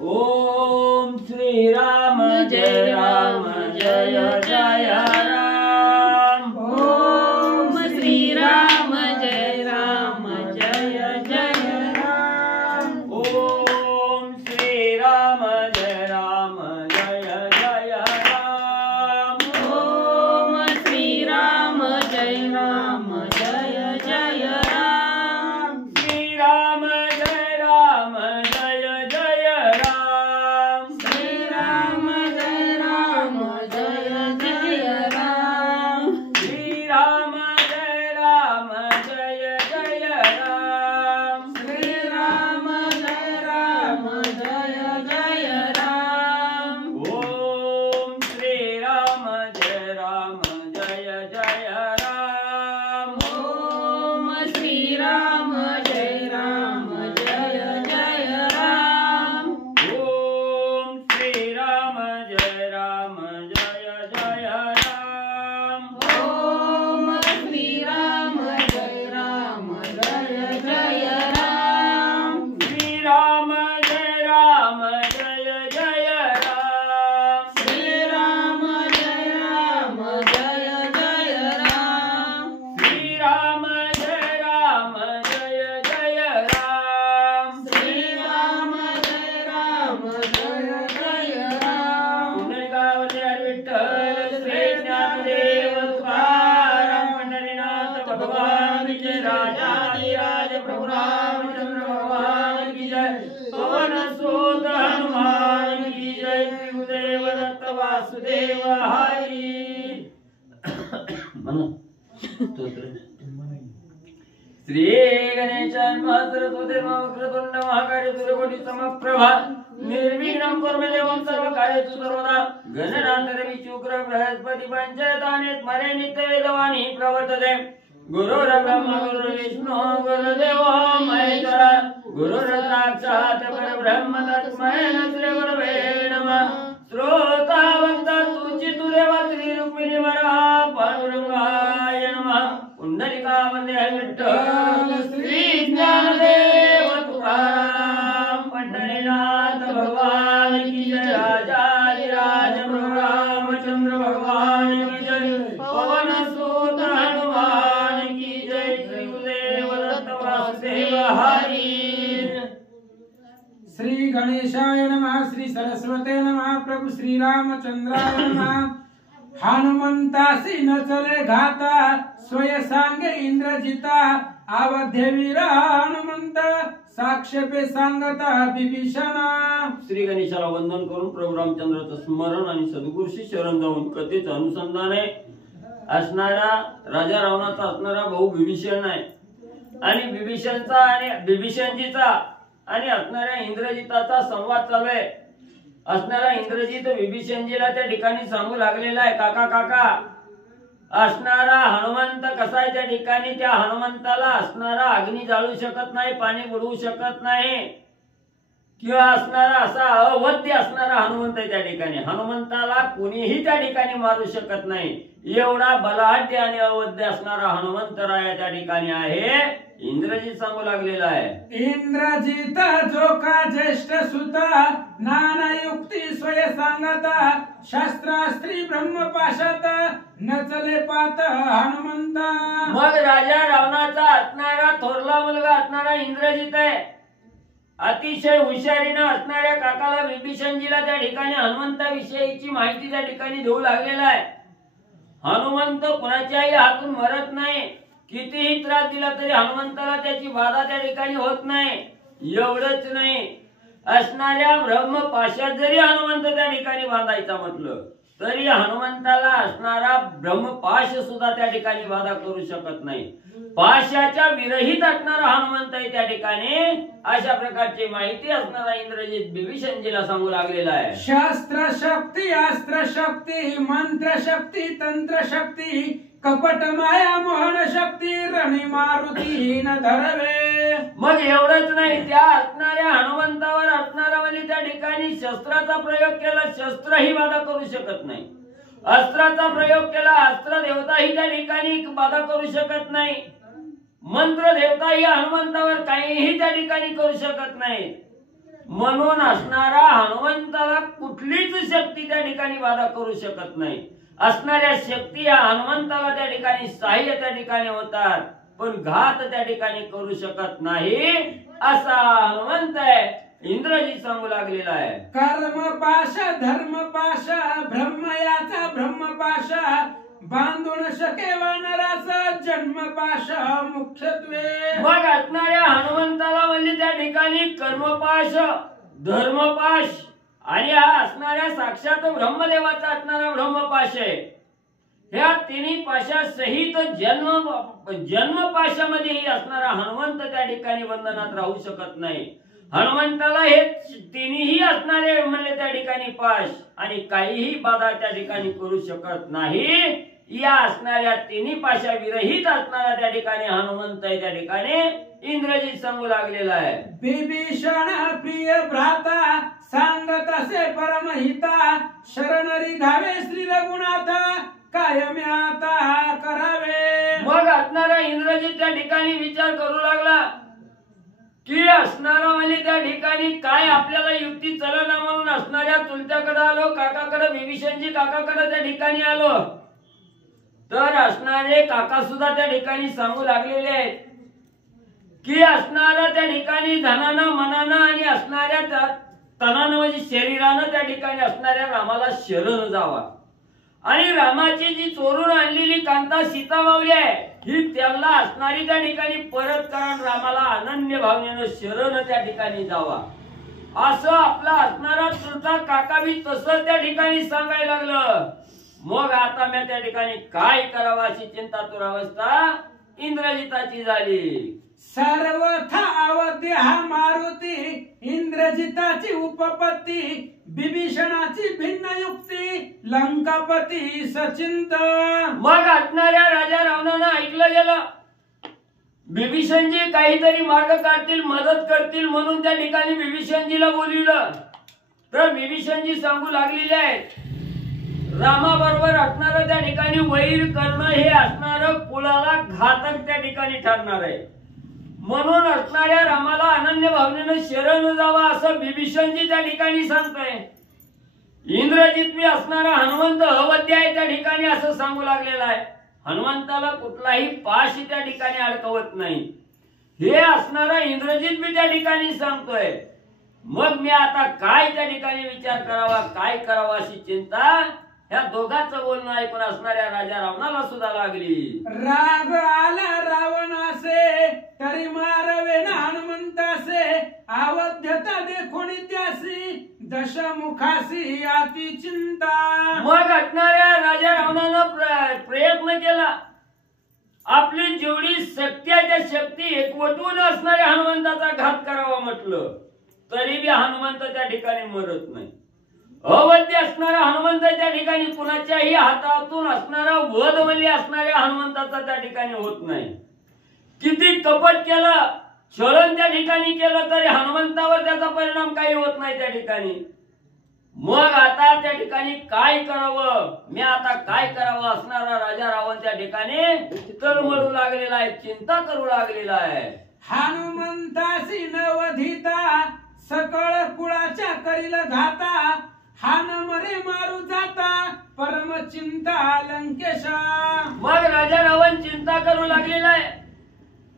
ओम श्री राम जय राम जय जय राम। ओम श्री राम जय राम जय जय राम। ओम श्री राम जय राम जय जय राम। ओम श्री राम जय राम जय जय राम। श्री राम जय राम जय जय राम। श्री राम जय राम जय जय राम। श्री राम जय राम जय जय राम। श्री राम जय राम जय जय राम। ओम श्री राम जय राम जय जय राम। ओम श्री राम जय राम जय जय राम। ओम श्री राम जय राम जय जय राम। ओम श्री राम जय राम जय जय राम। श्री राम जय राम जय जय राम। श्री राम जय राम जय जय राम। श्री राम जय राम जय जय राम। श्री राम जय राम जय जय राम। पुंडलिकावरती हरी विठ्ठल श्री ज्ञानदेव तुकाराम पंढरीनाथ भगवान की जय। राजाधिराज प्रभु रामचंद्र भगवान की जय। पवन सुत हनुमान की जय। गुरुदेव दत्त वासुदेव हरी। श्री गणेशाय सरस्वती वक्रतुंड महाकाय सूर्यकोटि समप्रभा निर्विघ्नं कुरु मे देवं सर्वकार्येषु सर्वदा। गणनाथ शुक्र बृहस्पति पंचतानि स्मरे नित्य वेदवाणी प्रवर्तते। गुरुर्ब्रह्मा गुरुर्विष्णु गुरुर्देवो महेश्वरः। गुरुर्साक्षात् परब्रह्म तस्मै श्री गुरवे नमः। श्रोतावंता तुझी तुदेवा श्री रुक्मिणी वरा पांडुरंगाय नमः। पुंडलिकावरती हरी विठ्ठल श्री ज्ञानदेव तुकाराम पंढरीनाथ भगवान की जय। राजाधिराज प्रभु रामचंद्र भगवान की जय। पवन सुत हनुमान की जय। श्री गुरुदेव दत्त वासुदेव हरी। श्री गणेशाय नमः। श्री सरस्वते नमः। प्रभु श्री रामचंद्राय नमः। हनुमंतासी न चले घाता स्वय सांगे इंद्रजिता। अवध्य वीर हनुमंत साक्षेपे सांगता विभीषणा। श्री गणेशाला वंदन करून प्रभू रामचंद्राचं स्मरण आणि सद्गुरूशी शरण जाऊन कथेचं अनुसंधान असणारा राजा रावणाचा असणारा भाऊ विभीषण आहे आणि विभीषणचा आणि विभीषणजीचा आणि असणाऱ्या इंद्रजिताचा संवाद चालू आहे। असणारा इंद्रजित विभीषणजीला त्या ठिकाणी सांगू लागलेला आहे, काका काका असणारा हनुमंत कसा आहे त्या ठिकाणी। त्या हनुमंताला असणारा अग्नी जाळू शकत नाही, पाणी बुडवू शकत नाही किंवा असणारा असा अवध्य असणारा हनुमंत आहे त्या ठिकाणी। हनुमंताला कोणीही त्या ठिकाणी मारू शकत नाही, एवढा बलाढ्य आणि अवध्य असणारा हनुमंतराय त्या ठिकाणी आहे। इंद्रजित सांगू लागलेला आहे, इंद्रजित जो का ज्येष्ठ सुता नाना युक्ती स्वय सांगता। शास्त्रास्त्री ब्रह्मपाशात न चले पात हनुमंता। मग राजा रावणाचा असणारा थोरला मुलगा असणारा इंद्रजित आहे, अतिशय हुशारीने असणाऱ्या काकाला विभीषणजीला त्या ठिकाणी हनुमंताविषयीची माहिती त्या ठिकाणी देऊ लागलेला आहे। हनुमंत कुणाच्याही हातून मरत नाही, कितीही त्रास दिला तरी हनुमंताला त्याची बाधा त्या ठिकाणी होत नाही। एवढंच नाही, असणाऱ्या ब्रह्मपाशात जरी हनुमंत त्या ठिकाणी बांधायचा म्हटलं तरी हनुमंताला असणारा ब्रह्मपाश सुद्धा त्या ठिकाणी बाधा करू शकत नाही। पाशाच्या विरहित असणारा हनुमंत आहे त्या ठिकाणी, अशा प्रकारची माहिती असणारा इंद्रजित विभीषणजीला सांगू लागलेला आहे। शास्त्र शक्ती अस्त्र शक्ती मंत्र शक्ती तंत्र शक्ती कपट माया मोहन शक्ती रणी मारुती न धरवे। मग एवढंच नाही, त्या असणाऱ्या हनुमंतावर असणारा म्हणजे त्या ठिकाणी शस्त्राचा प्रयोग केला, शस्त्र ही बाधा करू शकत नाही। अस्त्राचा प्रयोग केला, अस्त्र देवता ही त्या ठिकाणी बाधा करू शकत नाही। मंत्र देवता ही हनुमंतावर काहीही त्या ठिकाणी करू शकत नाही। म्हणून असणारा हनुमंताला कुठलीच शक्ती त्या ठिकाणी बाधा करू शकत नाही. असणाऱ्या शक्ती या हनुमंताला त्या ठिकाणी सहाय्य त्या ठिकाणी होतात, पण घात त्या ठिकाणी करू शकत नाही असा हनुमंत आहे. इंद्रजी सांगू लागलेला आहे. कर्म पाशा धर्म पाशा ब्रह्मयाचा ब्रह्मपाशा बांधून शके वानराचा जन्म पाशा मुख्यत्वे. मग असणाऱ्या हनुमंताला म्हणजे त्या ठिकाणी कर्मपाश धर्मपाश आणि हा असणाऱ्या साक्षात ब्रह्मदेवाचा असणारा ब्रह्मपाश आहे. ह्या तिन्ही पाशा सहित जन्मपाशामध्येही असणारा हनुमंत त्या ठिकाणी बंधनात राहू शकत नाही. हनुमंताला हे तिन्ही असणारे म्हणले त्या ठिकाणी पाश आणि काहीही बाधा त्या ठिकाणी करू शकत नाही. या असणाऱ्या तिन्ही पाशा विरहित असणारा त्या ठिकाणी हनुमंत आहे. त्या ठिकाणी इंद्रजी सांगू लागलेला आहे. विभीषण प्रिय भ्राता सांगत असे परमहिता शरणरी घावे श्री रघुनाथा कायमी आता करावे. मग असणारा इंद्रजी त्या ठिकाणी विचार करू लागला की असणारा म्हणजे त्या ठिकाणी काय आपल्याला युक्ती चलना म्हणून असणाऱ्या चुलत्याकडे आलो, काकाकडे विभीषणजी काकाकडे त्या ठिकाणी आलो. तर असणारे काका सुद्धा त्या ठिकाणी सांगू लागलेले आहेत की असणारा त्या ठिकाणी धनानं मनानं आणि असणाऱ्या तनानं म्हणजे शरीरानं त्या ठिकाणी असणाऱ्या रामाला शरण जावा आणि रामाची जी चोरून आणलेली कांता सीता मावली आहे ही त्यांना असणारी त्या ठिकाणी परत करून रामाला अनन्य भावनेनं शरण त्या ठिकाणी जावा असं आपला असणारा चुलता काका बी तसं त्या ठिकाणी सांगायला लागलं. मग आता मी त्या ठिकाणी काय करावं अशी चिंतातुर अवस्था इंद्रजिताची झाली. सर्वथा अवध्य हा मारुती इंद्रजिताची उपपत्ती विभीषणाची भिन्न युक्ती लंकापती सचिंत. मग असणाऱ्या राजा रावणानं ऐकलं गेलं विभीषणजी काहीतरी मार्ग काढतील मदत करतील म्हणून त्या ठिकाणी विभीषणजीला बोलविलं. तर विभीषणजी सांगू लागलेले आहेत रामाबरोबर असणारं त्या ठिकाणी वैर करणं हे असणारं कुळाला घातक त्या ठिकाणी ठरणार आहे. म्हणून असणाऱ्या रामाला अनन्य भावनेनं शरण जावा असं विभीषणजी त्या ठिकाणी सांगतोय. इंद्रजित मी असणारा हनुमंत अवध्य आहे त्या ठिकाणी असं सांगू लागलेला आहे. हनुमंताला कुठलाही पाश त्या ठिकाणी अडकवत नाही हे असणारा इंद्रजित मी त्या ठिकाणी सांगतोय. मग मी आता काय त्या ठिकाणी विचार करावा काय करावा अशी चिंता ह्या दोघांचं बोलणं ऐकून असणाऱ्या राजा रावणाला सुद्धा लागली. राग आला रावणासे तरी मारवे ना हनुमंतासे अवध्यता देखोनी त्यासी दशमुखासी अति चिंता. मग असणाऱ्या राजा रावणानं प्रयत्न केला आपली जेवढी शक्ती आहे त्या शक्ती एकवटून असणाऱ्या हनुमंताचा घात करावा म्हटलं तरी बी हनुमंत त्या ठिकाणी मरत नाही. अवध्य असणारा हनुमंत त्या ठिकाणी कुणाच्याही हातातून असणारा वध म्हणजे असणाऱ्या हनुमंताचा त्या ठिकाणी होत नाही. किती कपट केलं छळण त्या ठिकाणी केलं तरी हनुमंतावर त्याचा परिणाम काही होत नाही त्या ठिकाणी. मग आता त्या ठिकाणी काय करावं मी आता काय करावं असणारा राजा रावण त्या ठिकाणी तळमळू लागलेला आहे चिंता करू लागलेला आहे. हनुमंतासी नवधिता सकळ कुळाच्या करील घाता हान मरे मारू जाता परम चिंता लंकेशा. मग राजा रावण चिंता करू लागलेला आहे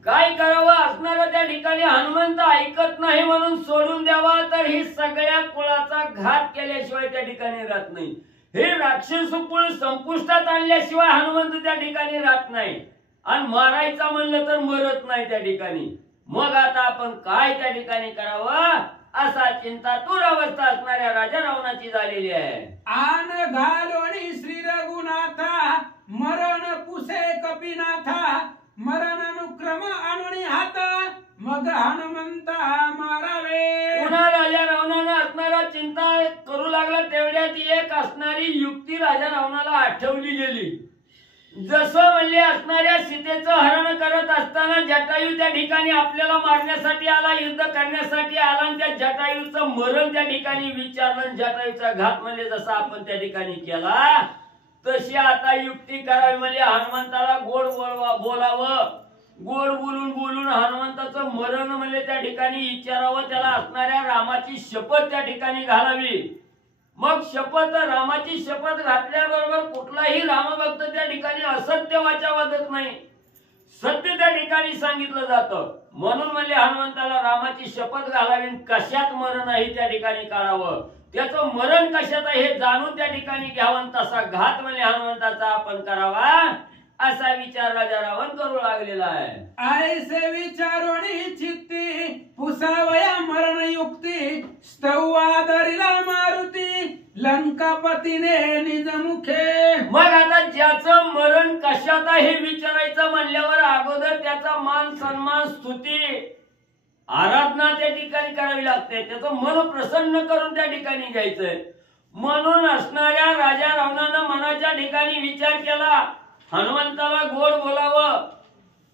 काय करावं असणारा त्या ठिकाणी हनुमंत ऐकत नाही म्हणून सोडून द्यावा तर ही सगळ्या कुळाचा घात केल्याशिवाय त्या ठिकाणी राहत नाही. हे राक्षस कुळ संपुष्टात आणल्याशिवाय हनुमंत त्या ठिकाणी राहत नाही आणि मारायचा म्हणलं तर मरत नाही त्या ठिकाणी. मग आता आपण काय त्या ठिकाणी करावं असा चिंतातूर अवस्था असणाऱ्या राजा रावणाची झालेली आहे. आन घालोणी श्री रघुनाथा मरण पुसे कपिनाथा मरणानुक्रम आणून हाता मग हनुमंता मारावे. पुन्हा राजा रावणानं असणारा चिंता करू लागला तेवढ्यात एक असणारी युक्ती राजा रावणाला आठवली गेली. जसं म्हणजे असणाऱ्या सीतेचं हरण करत असताना जटायू त्या ठिकाणी आपल्याला मारण्यासाठी आला युद्ध करण्यासाठी आला आणि त्या जटायूचं मरण त्या ठिकाणी विचारलं जटायूचा घात म्हणजे जसा आपण त्या ठिकाणी केला तशी आता युक्ती करावी म्हणजे हनुमंताला गोड बोलावं गोड बोलून बोलून हनुमंताचं मरण म्हणले त्या ठिकाणी विचारावं, त्याला असणाऱ्या रामाची शपथ त्या ठिकाणी घालावी. मग शपथ, रामाची शपथ घातल्याबरोबर कुठलाही रामभक्त त्या ठिकाणी असत्य वाचा वदत नाही, सत्य त्या ठिकाणी सांगितलं जातं. म्हणून म्हणजे हनुमंताला रामाची शपथ घालावी, कशात मरण आहे त्या ठिकाणी काढावं, त्याचं मरण कशात आहे हे जाणून त्या ठिकाणी घ्यावं, तसा घात म्हणजे हनुमंताचा आपण करावा असा विचार राजा रावण करू लागलेला आहे. ऐसे विचारोणी चित्ती पुसावया मरण युक्ती स्तवादरिला मारुती लंकापतीने निज मुखे. मग आता ज्याचं मरण कशात आहे विचारायचं म्हणल्यावर अगोदर त्याचा मान सन्मान स्तुती आराधना त्या ठिकाणी करावी लागते, त्याचं मन प्रसन्न करून त्या ठिकाणी घ्यायचंय. म्हणून असणाऱ्या राजा रावणानं मनाच्या ठिकाणी विचार केला, हनुमंताला गोड बोलावं,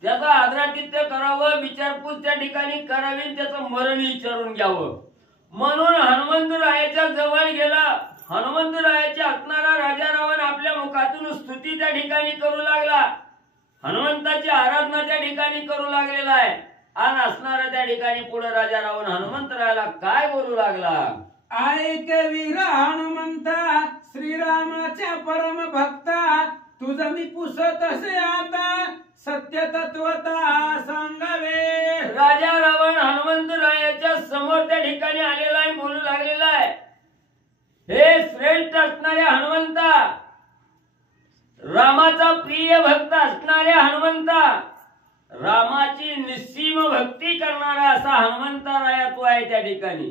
त्याचा आदरातिथ्य करावं, विचारपूस त्या ठिकाणी करावी, त्याचं मरण विचारून घ्यावं. म्हणून हनुमंतरायाच्या जवळ गेला. हनुमंतरायाच्या असणारा राजा रावण आपल्या मुखातून स्तुती त्या ठिकाणी करू लागला, हनुमंताची आराधना त्या ठिकाणी करू लागलेला आहे. आणि असणारा त्या ठिकाणी पुढे राजा रावण हनुमंतरायाला काय बोलू लागला, ऐक वीर हनुमंता श्रीरामाच्या परम भक्ता तुझ मी पुसत असे आता सत्य तत्वता सांगावे. राजा रावण हनुमंतरायाच्या समोर त्या ठिकाणी आलेला आहे, बोलू लागलेला आहे, हे श्रेष्ठ असणाऱ्या हनुमंता, रामाचा प्रिय भक्त असणाऱ्या हनुमंता, रामाची निस्सीम भक्ती करणारा असा हनुमंतराया तू आहे त्या ठिकाणी.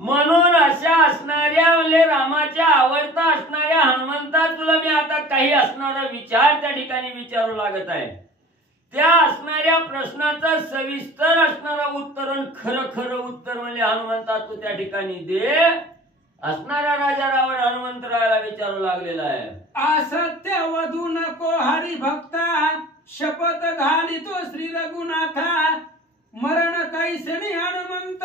म्हणून अशा असणाऱ्या म्हणजे रामाच्या आवडता असणाऱ्या हनुमंता तुला मी आता काही असणारा विचार त्या ठिकाणी विचारू लागत आहे. त्या असणाऱ्या प्रश्नाचं सविस्तर असणारा उत्तर, खरं खरं उत्तर म्हणजे हनुमंता तू त्या ठिकाणी दे असणारा राजा रावण हनुमंतरायाला विचारू लागलेला आहे. असत्य वधू नको हरी भक्ता शपथ घालितो श्री रघुनाथा मरण कैसनी हनुमंत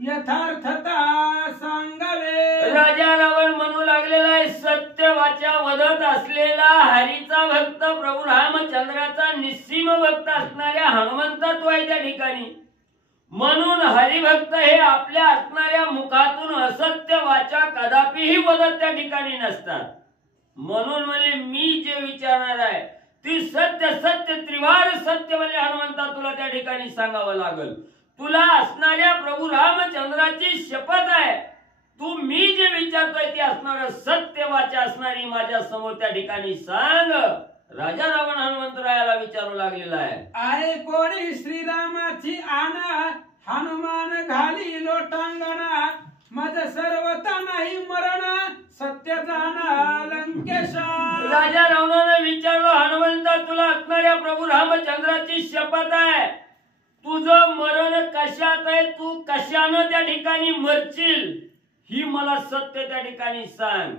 यथार्थता सांगावे. राजा रावण म्हणू लागलेला आहे, सत्य वाचा वदत असलेला हरीचा भक्त प्रभू रामचंद्राचा निस्सीम भक्त असणाऱ्या हनुमंत तो आहे त्या ठिकाणी. म्हणून हरिभक्त हे आपल्या असणाऱ्या मुखातून असत्य वाचा कदापिही वदत त्या ठिकाणी नसतात. म्हणून म्हणजे मी जे विचारणार आहे ती सत्य सत्य त्रिवार सत्य म्हणजे हनुमंता तुला त्या ठिकाणी सांगावं लागल. तुला असणाऱ्या प्रभू रामचंद्राची शपथ आहे, तू मी जे विचारतोय ते असणार सत्य वाचा असणारी माझ्या समोर त्या ठिकाणी सांग. राजा रावण हनुमंतरायाला विचारू लागलेला आहे. आहे कोणी श्रीरामाची आना हनुमान घाली लोटांगणा मज सर्वता नाही मरण सत्य जाणा लंकेशा. राजा रावणाने विचारलं, हनुमंता तुला असणाऱ्या प्रभू रामचंद्राची शपथ आहे, तुझं मरण कशात आहे, तू कशानं त्या ठिकाणी मरशील ही मला सत्य त्या ठिकाणी सांग.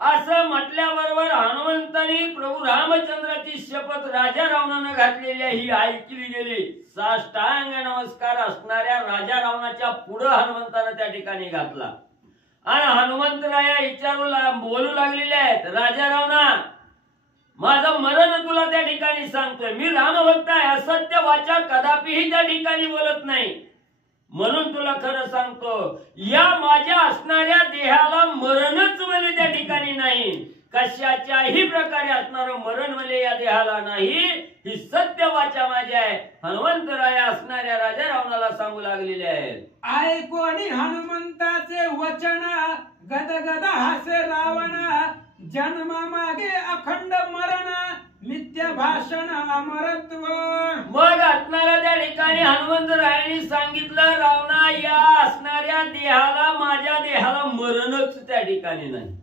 असं म्हटल्याबरोबर हनुमंतानी प्रभू रामचंद्राची शपथ राजा रावणानं घातलेली ही ऐकली गेली. साष्टांग नमस्कार असणाऱ्या राजा रावणाच्या पुढे हनुमंतानं त्या ठिकाणी घातला. आणि हनुमंतराया बोलू लागलेले आहेत, राजा रावणा माझं मरण तुला त्या ठिकाणी सांगतोय, मी रामभक्त आहे, असत्य वाचा कदापिही त्या ठिकाणी बोलत नाही. म्हणून तुला खरं सांगतो, या माझ्या असणाऱ्या देहाला मरणच मला त्या ठिकाणी नाही, कशाच्याही प्रकारे असणारं मरण मला या देहाला नाही, ही सत्य वाचा माझी आहे. हनुमंतराया असणाऱ्या राजा रावणाला सांगू लागलेले आहेत. ऐकोनी हनुमंताचे वचन गदगद हासे रावण जन्मा मागे अखंड मरण नित्य भाषण अमरत्व. मग असणाऱ्या त्या ठिकाणी हनुमंतरायांनी सांगितलं, रावणा या असणाऱ्या देहाला माझ्या देहाला मरणच त्या ठिकाणी नाही.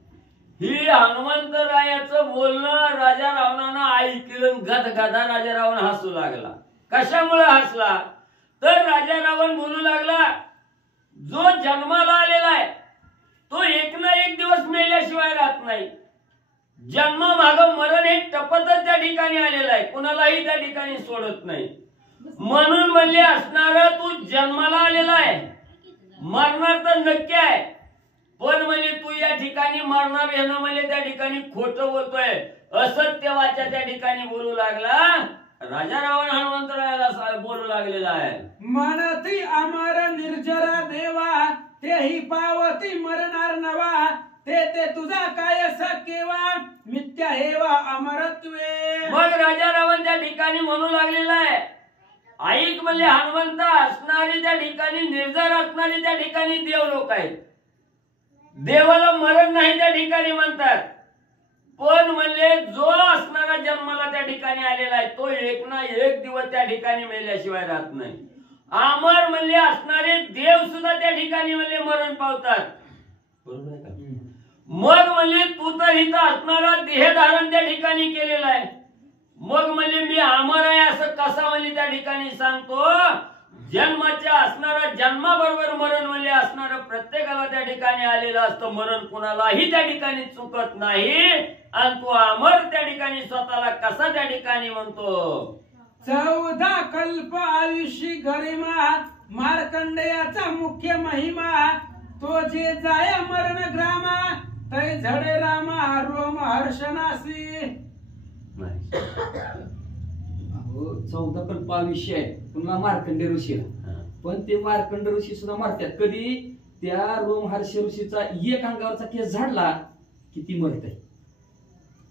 ही हनुमंतरायाचं बोलणं राजा रावणानं ऐकलं. गदगदा राजा रावण हसू लागला. कशामुळे हसला तर राजा रावण बोलू लागला, जो जन्माला आलेला आहे तो एक ना एक दिवस मेल्याशिवाय राहत नाही. जन्म माग मरण हे टपतच त्या ठिकाणी आलेलं आहे, कुणालाही त्या ठिकाणी सोडत नाही. म्हणून म्हणले असणार तू जन्माला आलेला आहे, मरणार तर नक्की आहे, पण म्हणजे तू या ठिकाणी मरणार येणं म्हणजे त्या ठिकाणी खोटं बोलतोय, असत्य वाचा त्या ठिकाणी बोलू लागला राजा रावण हनुमंतरायाला बोलू लागलेला आहे. मनती अमर निर्जरा देवा तेही पावती मरणार नवा ते तुझा काय सकेवा मिथ्या हेवा अमरत्वे. मग राजा रावण त्या ठिकाणी म्हणू लागलेला आहे, ऐक म्हणजे हनुमंत असणारे त्या ठिकाणी निर्जर असणारे त्या ठिकाणी देव लोक आहेत. देवाला मरण नाही त्या ठिकाणी म्हणतात. पण म्हणजे जो असणारा जन्माला त्या ठिकाणी आलेला आहे तो एक ना एक दिवस त्या ठिकाणी मेल्याशिवाय राहत नाही. अमर म्हणजे असणारे देव सुद्धा त्या ठिकाणी म्हणजे मरण पावतात. बरोबर आहे का? मग म्हणजे तू तर इथं असणारा देह धारण त्या ठिकाणी केलेला आहे. मग म्हणजे मी अमर आहे असं कसा म्हणजे त्या ठिकाणी सांगतो. जन्माच्या असणारा जन्माबरोबर मरण म्हणजे असणारं प्रत्येकाला त्या ठिकाणी आलेलं असतं. मरण कुणालाही त्या ठिकाणी चुकत नाही. आणि तू अमर त्या ठिकाणी स्वतःला कसा त्या ठिकाणी म्हणतो. 14 कल्प आयुष्य गरिमा मार्कंडेयाचा मुख्य महिमा तो जे जाय मरण ग्रामा तै झडे रामा रोम हर्षनासी. 14 कल्प आयुष्य आहे पुन्हा मार्कंडे ऋषीला. पण ते मार्कंडे ऋषी सुद्धा मरतात. कधी त्या रोमहर्ष ऋषीचा एक अंगावरचा केस झाडला की ती मरते.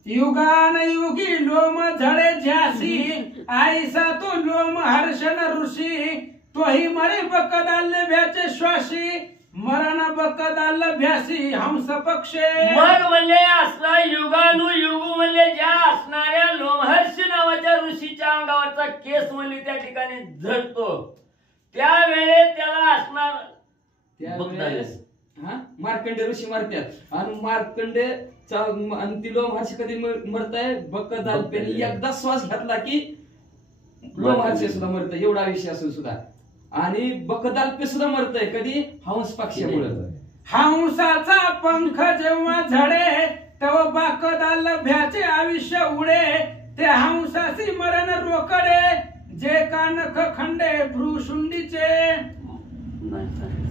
युगान युगी लोम झडे ज्यासी आईसा तो लोम हर्षण ऋषी तोही मरे बकदाल्य भ्याचे श्वासी मरण बकदाल्य भ्यासी हंस पक्षे. मग म्हणजे असला युगानुयुग म्हणजे ज्या असणाऱ्या लोमहर्षी नावाच्या ऋषीच्या अंगावरचा केस म्हणजे त्या ठिकाणी झडतो त्यावेळे त्याला असणार त्यावेळेस मार्कंडे ऋषी मरतात. आणि मार्कंडे आणि ती लोमहर्ष कधी मरताय बकदाल्प्याने एकदा श्वास घातला की लोमहर्ष सुद्धा मरत. एवढा आयुष्य असून सुद्धा. आणि बकदाल्प्य सुद्धा मरतय कधी हंस पक्षामुळे. हंसाचा पंख जेव्हा झडे तेव्हा बकदाल्य भ्याचे आयुष्य उडे ते हंसासी मरण रोकडे जे कानख खंडे भ्रूशुंडीचे.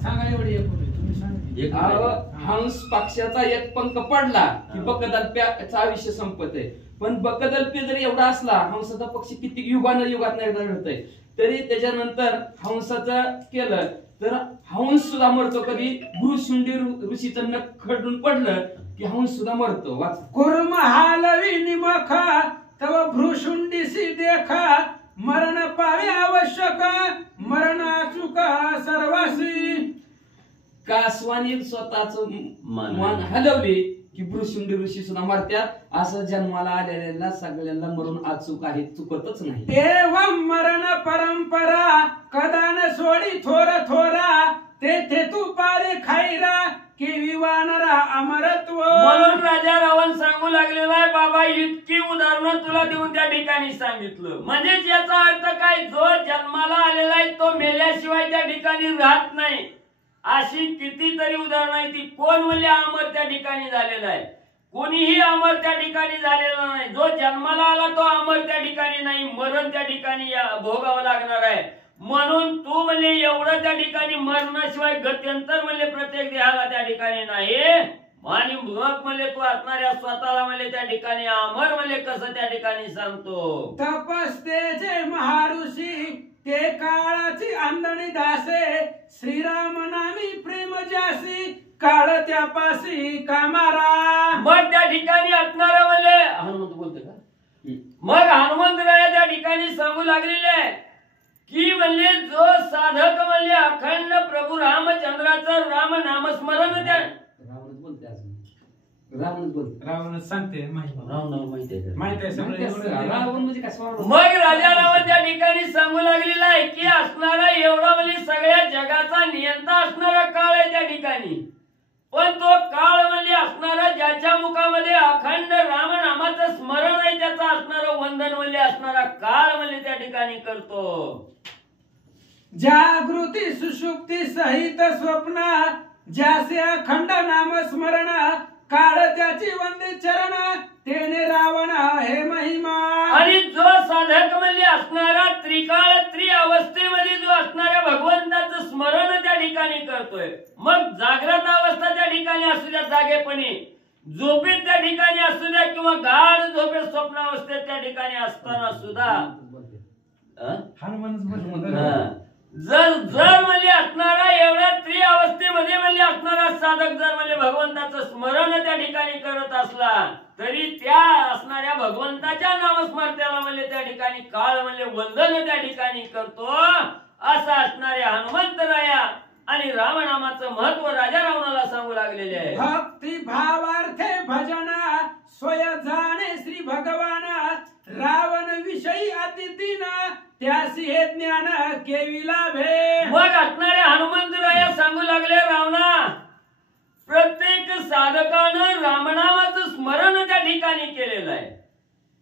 सांगा एवढी हंस पक्षाचा एक पंख पडला की बकदाल्प्याचं आयुष्य संपत आहे. पण बकदाल्प्य जरी एवढा असला हंसाचा पक्षी किती युगात एकदा घडतय तरी त्याच्यानंतर हंसाचं केलं तर हंस सुद्धा मरतो. कधी भ्रूशुंडी ऋषीचं नख खडून पडलं की हंस सुद्धा मरतो. कुर्म हालवी निमखा तव भ्रूशुंडीसी देखा मरण पावे आवश्यक मरण अचूक सर्वासी. कासवानी स्वतःच मान हलवली की भ्रूशुंडी ऋषी सुद्धा मरत्यात. असं जन्माला आलेल्या सगळ्यांना मरून अचूक आहे चुकतच नाही. एवं मरण परंपरा कदान सोडी थोर थोरा ते तू पारे खाईरा की विवानरा अमरत्व. म्हणून राजा रावण सांगू लागलेला आहे बाबा इतकी उदाहरणं तुला देऊन त्या ठिकाणी सांगितलं. म्हणजे याचा अर्थ काय जो जन्माला आलेला आहे तो मेल्याशिवाय त्या ठिकाणी राहत नाही. अशी कितीतरी उदाहरणं आहे. ती कोण म्हणजे अमर त्या ठिकाणी झालेला आहे. कोणीही अमर त्या ठिकाणी झालेला नाही. जो जन्माला आला तो अमर त्या ठिकाणी नाही. मरण त्या ठिकाणी भोगावं लागणार आहे. म्हणून तू म्हणजे एवढं त्या ठिकाणी मरणाशिवाय गत्यंतर म्हणजे प्रत्येक देहाला त्या ठिकाणी नाही. आणि मग म्हणजे तू असणाऱ्या स्वतःला म्हणजे त्या ठिकाणी अमर म्हणजे कसं त्या ठिकाणी सांगतो. तपस्ते जे महाऋषी ते काळाची अंधणी दासे श्रीराम नामी प्रेम जासी काळ त्यापासी कामारा. मग त्या ठिकाणी असणारा म्हणजे हनुमंत बोलते का. मग हनुमंतराया त्या ठिकाणी सांगू लागलेले आहे की म्हणजे जो साधक म्हणजे अखंड प्रभू रामचंद्राचं राम नामस्मरण त्या रावण सांगते माहिती आहे सगळं. मग राजा रावण त्या ठिकाणी सांगू लागलेला आहे की असणारा एवढा म्हणजे सगळ्या जगाचा नियंता असणारा काळ आहे त्या ठिकाणी. पण तो काळ म्हणजे असणारा ज्याच्या मुखामध्ये अखंड राम नामाचं स्मरण आहे त्याचा असणारं वंदन म्हणजे असणारा काळ म्हणजे त्या ठिकाणी करतो. जागृती सुषुप्ती सहित स्वप्न ज्यासे अखंड नाम स्मरण काळ त्याची वंदे चरण तेने रावण हे महिमा. आणि जो साधक म्हणजे असणारा त्रिकाळ त्रिअवस्थेमध्ये जो असणाऱ्या भगवंताचं स्मरण त्या ठिकाणी करतोय. मग जागृत अवस्था त्या ठिकाणी असू द्या जागेपणी झोपेत त्या ठिकाणी असू द्या किंवा गाढ झोपेत स्वप्नावस्थेत त्या ठिकाणी असताना सुद्धा हनुमानच म्हणतो. जर जर म्हणजे असणारा एवढ्या त्रिअवस्थेमध्ये म्हणजे असणारा साधक जर म्हणजे भगवंताचं स्मरण त्या ठिकाणी करत असला तरी त्या असणाऱ्या भगवंताच्या नामस्मरत्याला म्हणजे त्या ठिकाणी काळ म्हणजे वंदन त्या ठिकाणी करतो. असा असणाऱ्या हनुमंतराया आणि रामनामाचं महत्व राजा रावणाला सांगू लागलेले आहे. भक्ती भावार्थे भजना स्वय जाणे श्री भगवान रावण विषयी अतिथीन त्यासी हे ज्ञान केविला भे. मग असणारे हनुमंतराया सांगू लागले रावणा प्रत्येक साधकानं रामनामाचं स्मरण त्या ठिकाणी केलेलं आहे.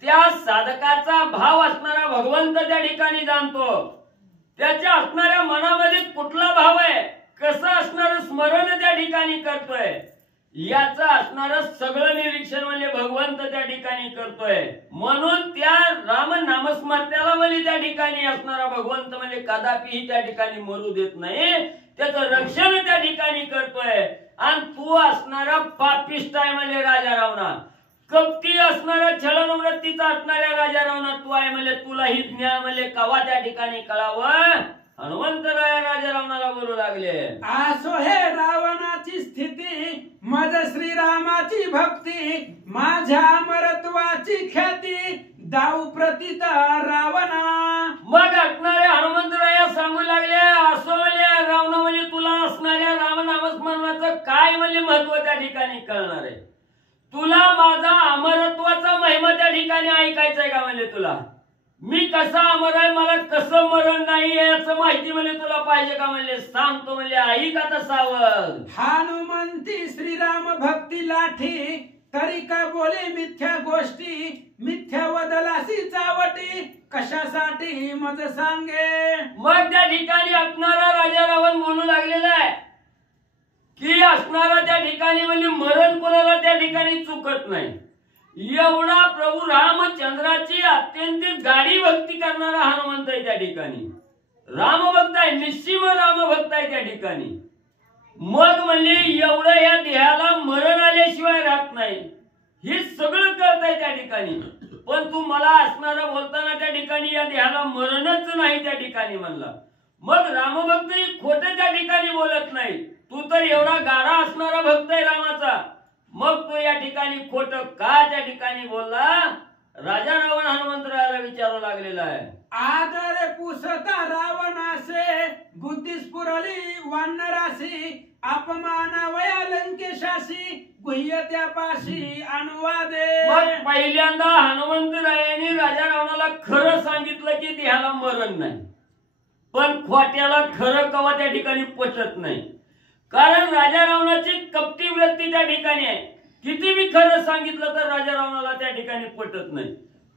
त्या साधकाचा भाव असणारा भगवंत त्या ठिकाणी जाणतो. त्याच्या असणाऱ्या मनामध्ये कुठला भाव आहे कसं असणारं स्मरण त्या ठिकाणी करतोय याचं असणारं सगळं निरीक्षण म्हणजे भगवंत त्या ठिकाणी करतोय. म्हणून त्या राम नामस्मरत्याला म्हणजे त्या ठिकाणी असणारा भगवंत म्हणजे कदापिही त्या ठिकाणी मरू देत नाही. त्याचं रक्षण त्या ठिकाणी करतोय. आणि तू असणारा पापिष्ट आहे म्हणजे राजा रावणा, कपटी असणारा छळनवृत्तीचा असणाऱ्या राजा रावणा तू आहे म्हणजे तुला ही ज्ञान म्हणजे कवा त्या ठिकाणी कळावं. हनुमंतराया राजा रावणाला बोलू लागले. आसो हे रावणाची स्थिती मज श्रीरामाची भक्ती माझ्या अमरत्वाची ख्याती दाऊ प्रतीत रावणा. मग असणाऱ्या हनुमंतराया सांगू लागले असो म्हणजे रावण म्हणजे तुला असणाऱ्या रामनामस्मरणाचं काय म्हणजे महत्व त्या ठिकाणी कळणार आहे. तुला माझा अमरत्वाचा महिमा त्या ठिकाणी ऐकायचंय का म्हणजे तुला मी कसा अमर आहे मला कसं मरण नाही याचं माहिती म्हणजे तुला पाहिजे का म्हणजे सांगतो म्हणजे ऐक आता सावध. हनुमंती श्रीराम भक्ती लाठी तरी का बोले मिथ्या गोष्टी मिथ्या वदलासी चावटी कशासाठी मज सांगे. मग त्या ठिकाणी असणारा राजा रावण बोलू लागलेला आहे की असणारा त्या ठिकाणी म्हणजे मरण कोणाला त्या ठिकाणी चुकत नाही. एवढा प्रभू रामचंद्राची अत्यंत गाढी भक्ती करणारा हनुमंत आहे त्या ठिकाणी. रामभक्त आहे निश्चिम रामभक्त आहे त्या ठिकाणी. मग म्हणजे एवढं या देहाला मरण आल्याशिवाय राहत नाही हे सगळं कळत आहे त्या ठिकाणी. पण तू मला असणारा बोलताना त्या ठिकाणी या देहाला मरणच नाही त्या ठिकाणी म्हणला. मग रामभक्त ही खोटं त्या ठिकाणी बोलत नाही. तू तर एवढा गाढा असणारा भक्त आहे रामाचा मग तो या ठिकाणी खोटं का त्या ठिकाणी बोलला. राजा रावण हनुमंतरायाला विचारू लागलेला आहे. आदरे पुसता रावणासे बुद्धी स्फुरली वानरासी अपमानावया लंकेशासी गुह्य त्यापाशी अनुवादे. मग पहिल्यांदा हनुमंतरायांनी राजा रावणाला खरं सांगितलं की देहाला मरण नाही. पण खोट्याला खरं कवा त्या ठिकाणी पटत नाही. कारण राजा रावणाची कपटी वृत्ती त्या ठिकाणी आहे. किती मी खरं सांगितलं तर राजा रावणाला त्या ठिकाणी पटत नाही.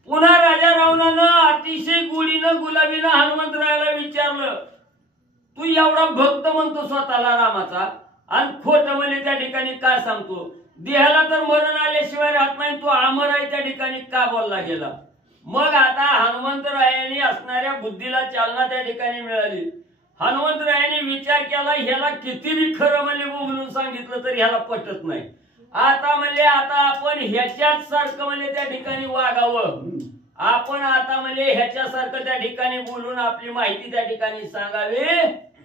पुन्हा राजा रावणानं अतिशय गोडीनं गुलाबीनं हनुमंतरायाला विचारलं तू एवढा भक्त म्हणतो स्वतःला रामाचा आणि खोट म्हणजे त्या ठिकाणी का सांगतो. देहाला तर मरण आल्याशिवाय राहत नाही तू अमर आहे त्या ठिकाणी का बोलला गेला. मग आता हनुमंतरायांनी असणाऱ्या बुद्धीला चालना त्या ठिकाणी मिळाली. हनुमंतरायांनी विचार केला ह्याला किती बी खरं म्हणजे बोलून सांगितलं तरी ह्याला पटत नाही. आता म्हणजे आता आपण ह्याच्याच सारखं म्हणजे त्या ठिकाणी वागावं. आपण आता म्हणजे ह्याच्यासारखं त्या ठिकाणी बोलून आपली माहिती त्या ठिकाणी सांगावी.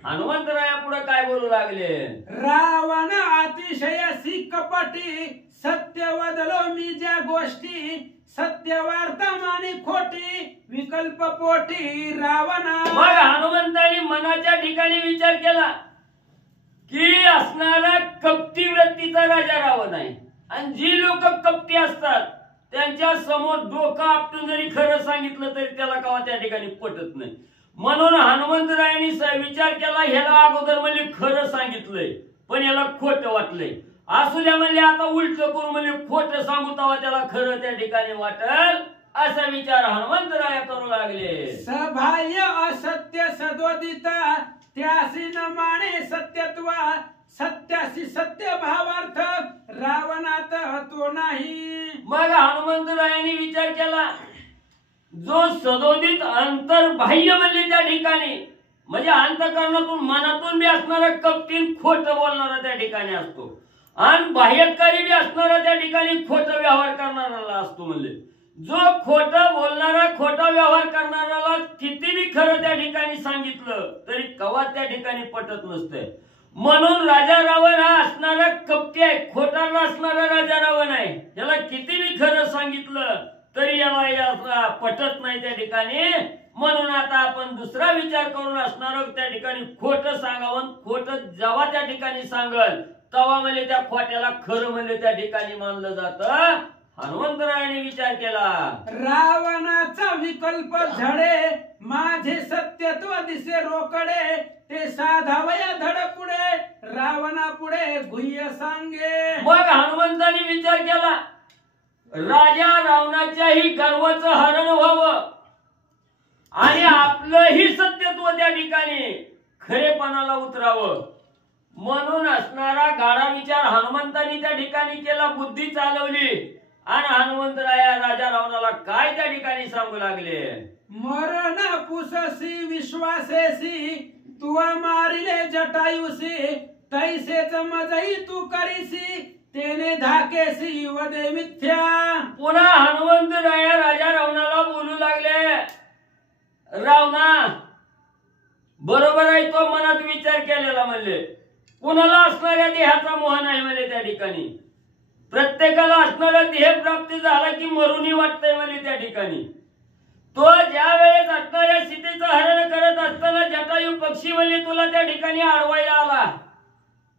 हनुमंतराया पुढे काय बोलू लागले. रावण अतिशयसी कपटी सत्य वदलो मी ज्या गोष्टी सत्य वार्ता मानी खोटी विकल्प पोटी रावणा. मग हनुमंतानी मनाच्या ठिकाणी विचार केला की असणारा कपटी वृत्तीचा राजा रावण आहे आणि जी लोक कपटी असतात त्यांच्या समोर डोकं आपटून जरी खरं सांगितलं तरी त्याला कवा त्या ठिकाणी पटत नाही. म्हणून हनुमंतरायांनी विचार केला ह्याला अगोदर म्हणजे खरं सांगितलंय पण याला खोटं वाटलंय. असू द्या म्हणजे आता उलट करू म्हणजे खोटं सांगू तेव्हा त्याला खरं त्या ठिकाणी वाटल असा विचार हनुमंतराया करू लागले. सभाय असत्य सदोदित त्यासी न माने सत्यत्व सत्यासी सत्य भावार्थ रावणात तो नाही. मग हनुमंतरायांनी विचार केला जो सदोदित अंतर्बाह्य म्हणजे त्या ठिकाणी म्हणजे अंतःकरणातून मनातून बी असणारा कपटीन खोटं बोलणारा त्या ठिकाणी असतो आणि बाह्यकारी बी असणारा त्या ठिकाणी खोटं व्यवहार करणारा असतो. म्हणजे जो खोटं बोलणारा, खोटा व्यवहार करणाऱ्याला कितीही खरं त्या ठिकाणी सांगितलं तरी कवा त्या ठिकाणी पटत नसतंय. म्हणून राजा रावण हा असणारा कपटी आहे, खोटा नसणारा राजा रावण आहे. याला कितीही खरं सांगितलं तरी याला पटत नाही त्या ठिकाणी. म्हणून आता आपण दुसरा विचार करून असणार त्या ठिकाणी खोटं सांगावं. खोटं जेव्हा त्या ठिकाणी सांगल तेव्हा म्हणजे त्या खोट्याला खरं म्हणजे त्या ठिकाणी मानलं जातं. हनुमंतरायाने विचार केला, रावणाचा विकल्प झडे, माझे सत्यत्व दिसे रोकडे, ते साधावया धड पुढे, रावणा पुढे गुह्य सांगे. मग हनुमंताने विचार केला, राजा रावणाच्याही गर्वाचं हरण व्हावं आणि आपलंही सत्यत्व त्या ठिकाणी खरेपणाला उतरावं. म्हणून असणारा गाढा विचार हनुमंतानी त्या ठिकाणी केला, बुद्धी चालवली आणि हनुमंतराया राजा रावणाला काय त्या ठिकाणी सांगू लागले, मरण पुससी विश्वासेसी, तुवा मारिले जटायुसी, तैसेच मजई तू करीसी, तेने धाकेसी वदे मिथ्या. पुन्हा हनुमंतराया राजा रावणाला बोलू लागले, रावणा बरोबर आहे, तो मनात विचार केलेला म्हणले. कुणाला असणाऱ्या देहाचा मोह नाही म्हणले त्या ठिकाणी. प्रत्येकाला असणारा देह प्राप्ती झाला की मरुनी वाटतंय म्हणले त्या ठिकाणी. तो ज्या वेळेस असणाऱ्या सीतेचं हरण करत असताना जटायू पक्षी म्हणले तुला त्या ठिकाणी अडवायला आला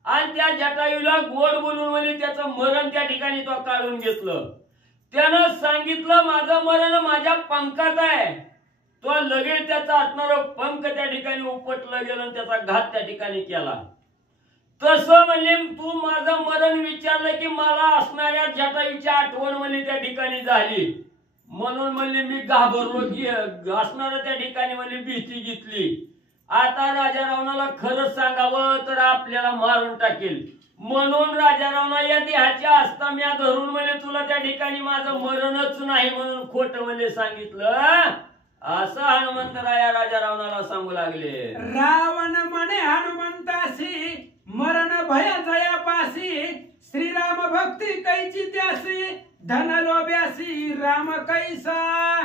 आणि त्या जटायूला गोड बोलून म्हणले त्याचं मरण त्या ठिकाणी तो काढून घेतलं. त्यानं सांगितलं माझं मरण माझ्या पंखात आहे. तो लगेच त्याचा असणारा पंख त्या ठिकाणी उपटलं गेलं आणि त्याचा घात त्या ठिकाणी केला. तसं म्हणले तू माझं मरण विचारलं की मला असणाऱ्या जटायूची आठवण म्हणले त्या ठिकाणी झाली. म्हणून म्हणले मी घाबरलो की असणाऱ्या त्या ठिकाणी म्हणले भीती घेतली. आता राजा रावणाला खरं सांगावं तर आपल्याला मारून टाकेल. म्हणून राजा रावणा या देहाच्या असता म्या धरून म्हणले तुला त्या ठिकाणी माझं मरणच नाही म्हणून खोट म्हणले सांगितलं. असं हनुमंतराया राजा रावणाला सांगू लागले. रावण म्हणे हनुमंतासी, मरण भय जयापासी, श्रीराम भक्ती कैची त्यासी, धन लोभ्यासी राम कैसा.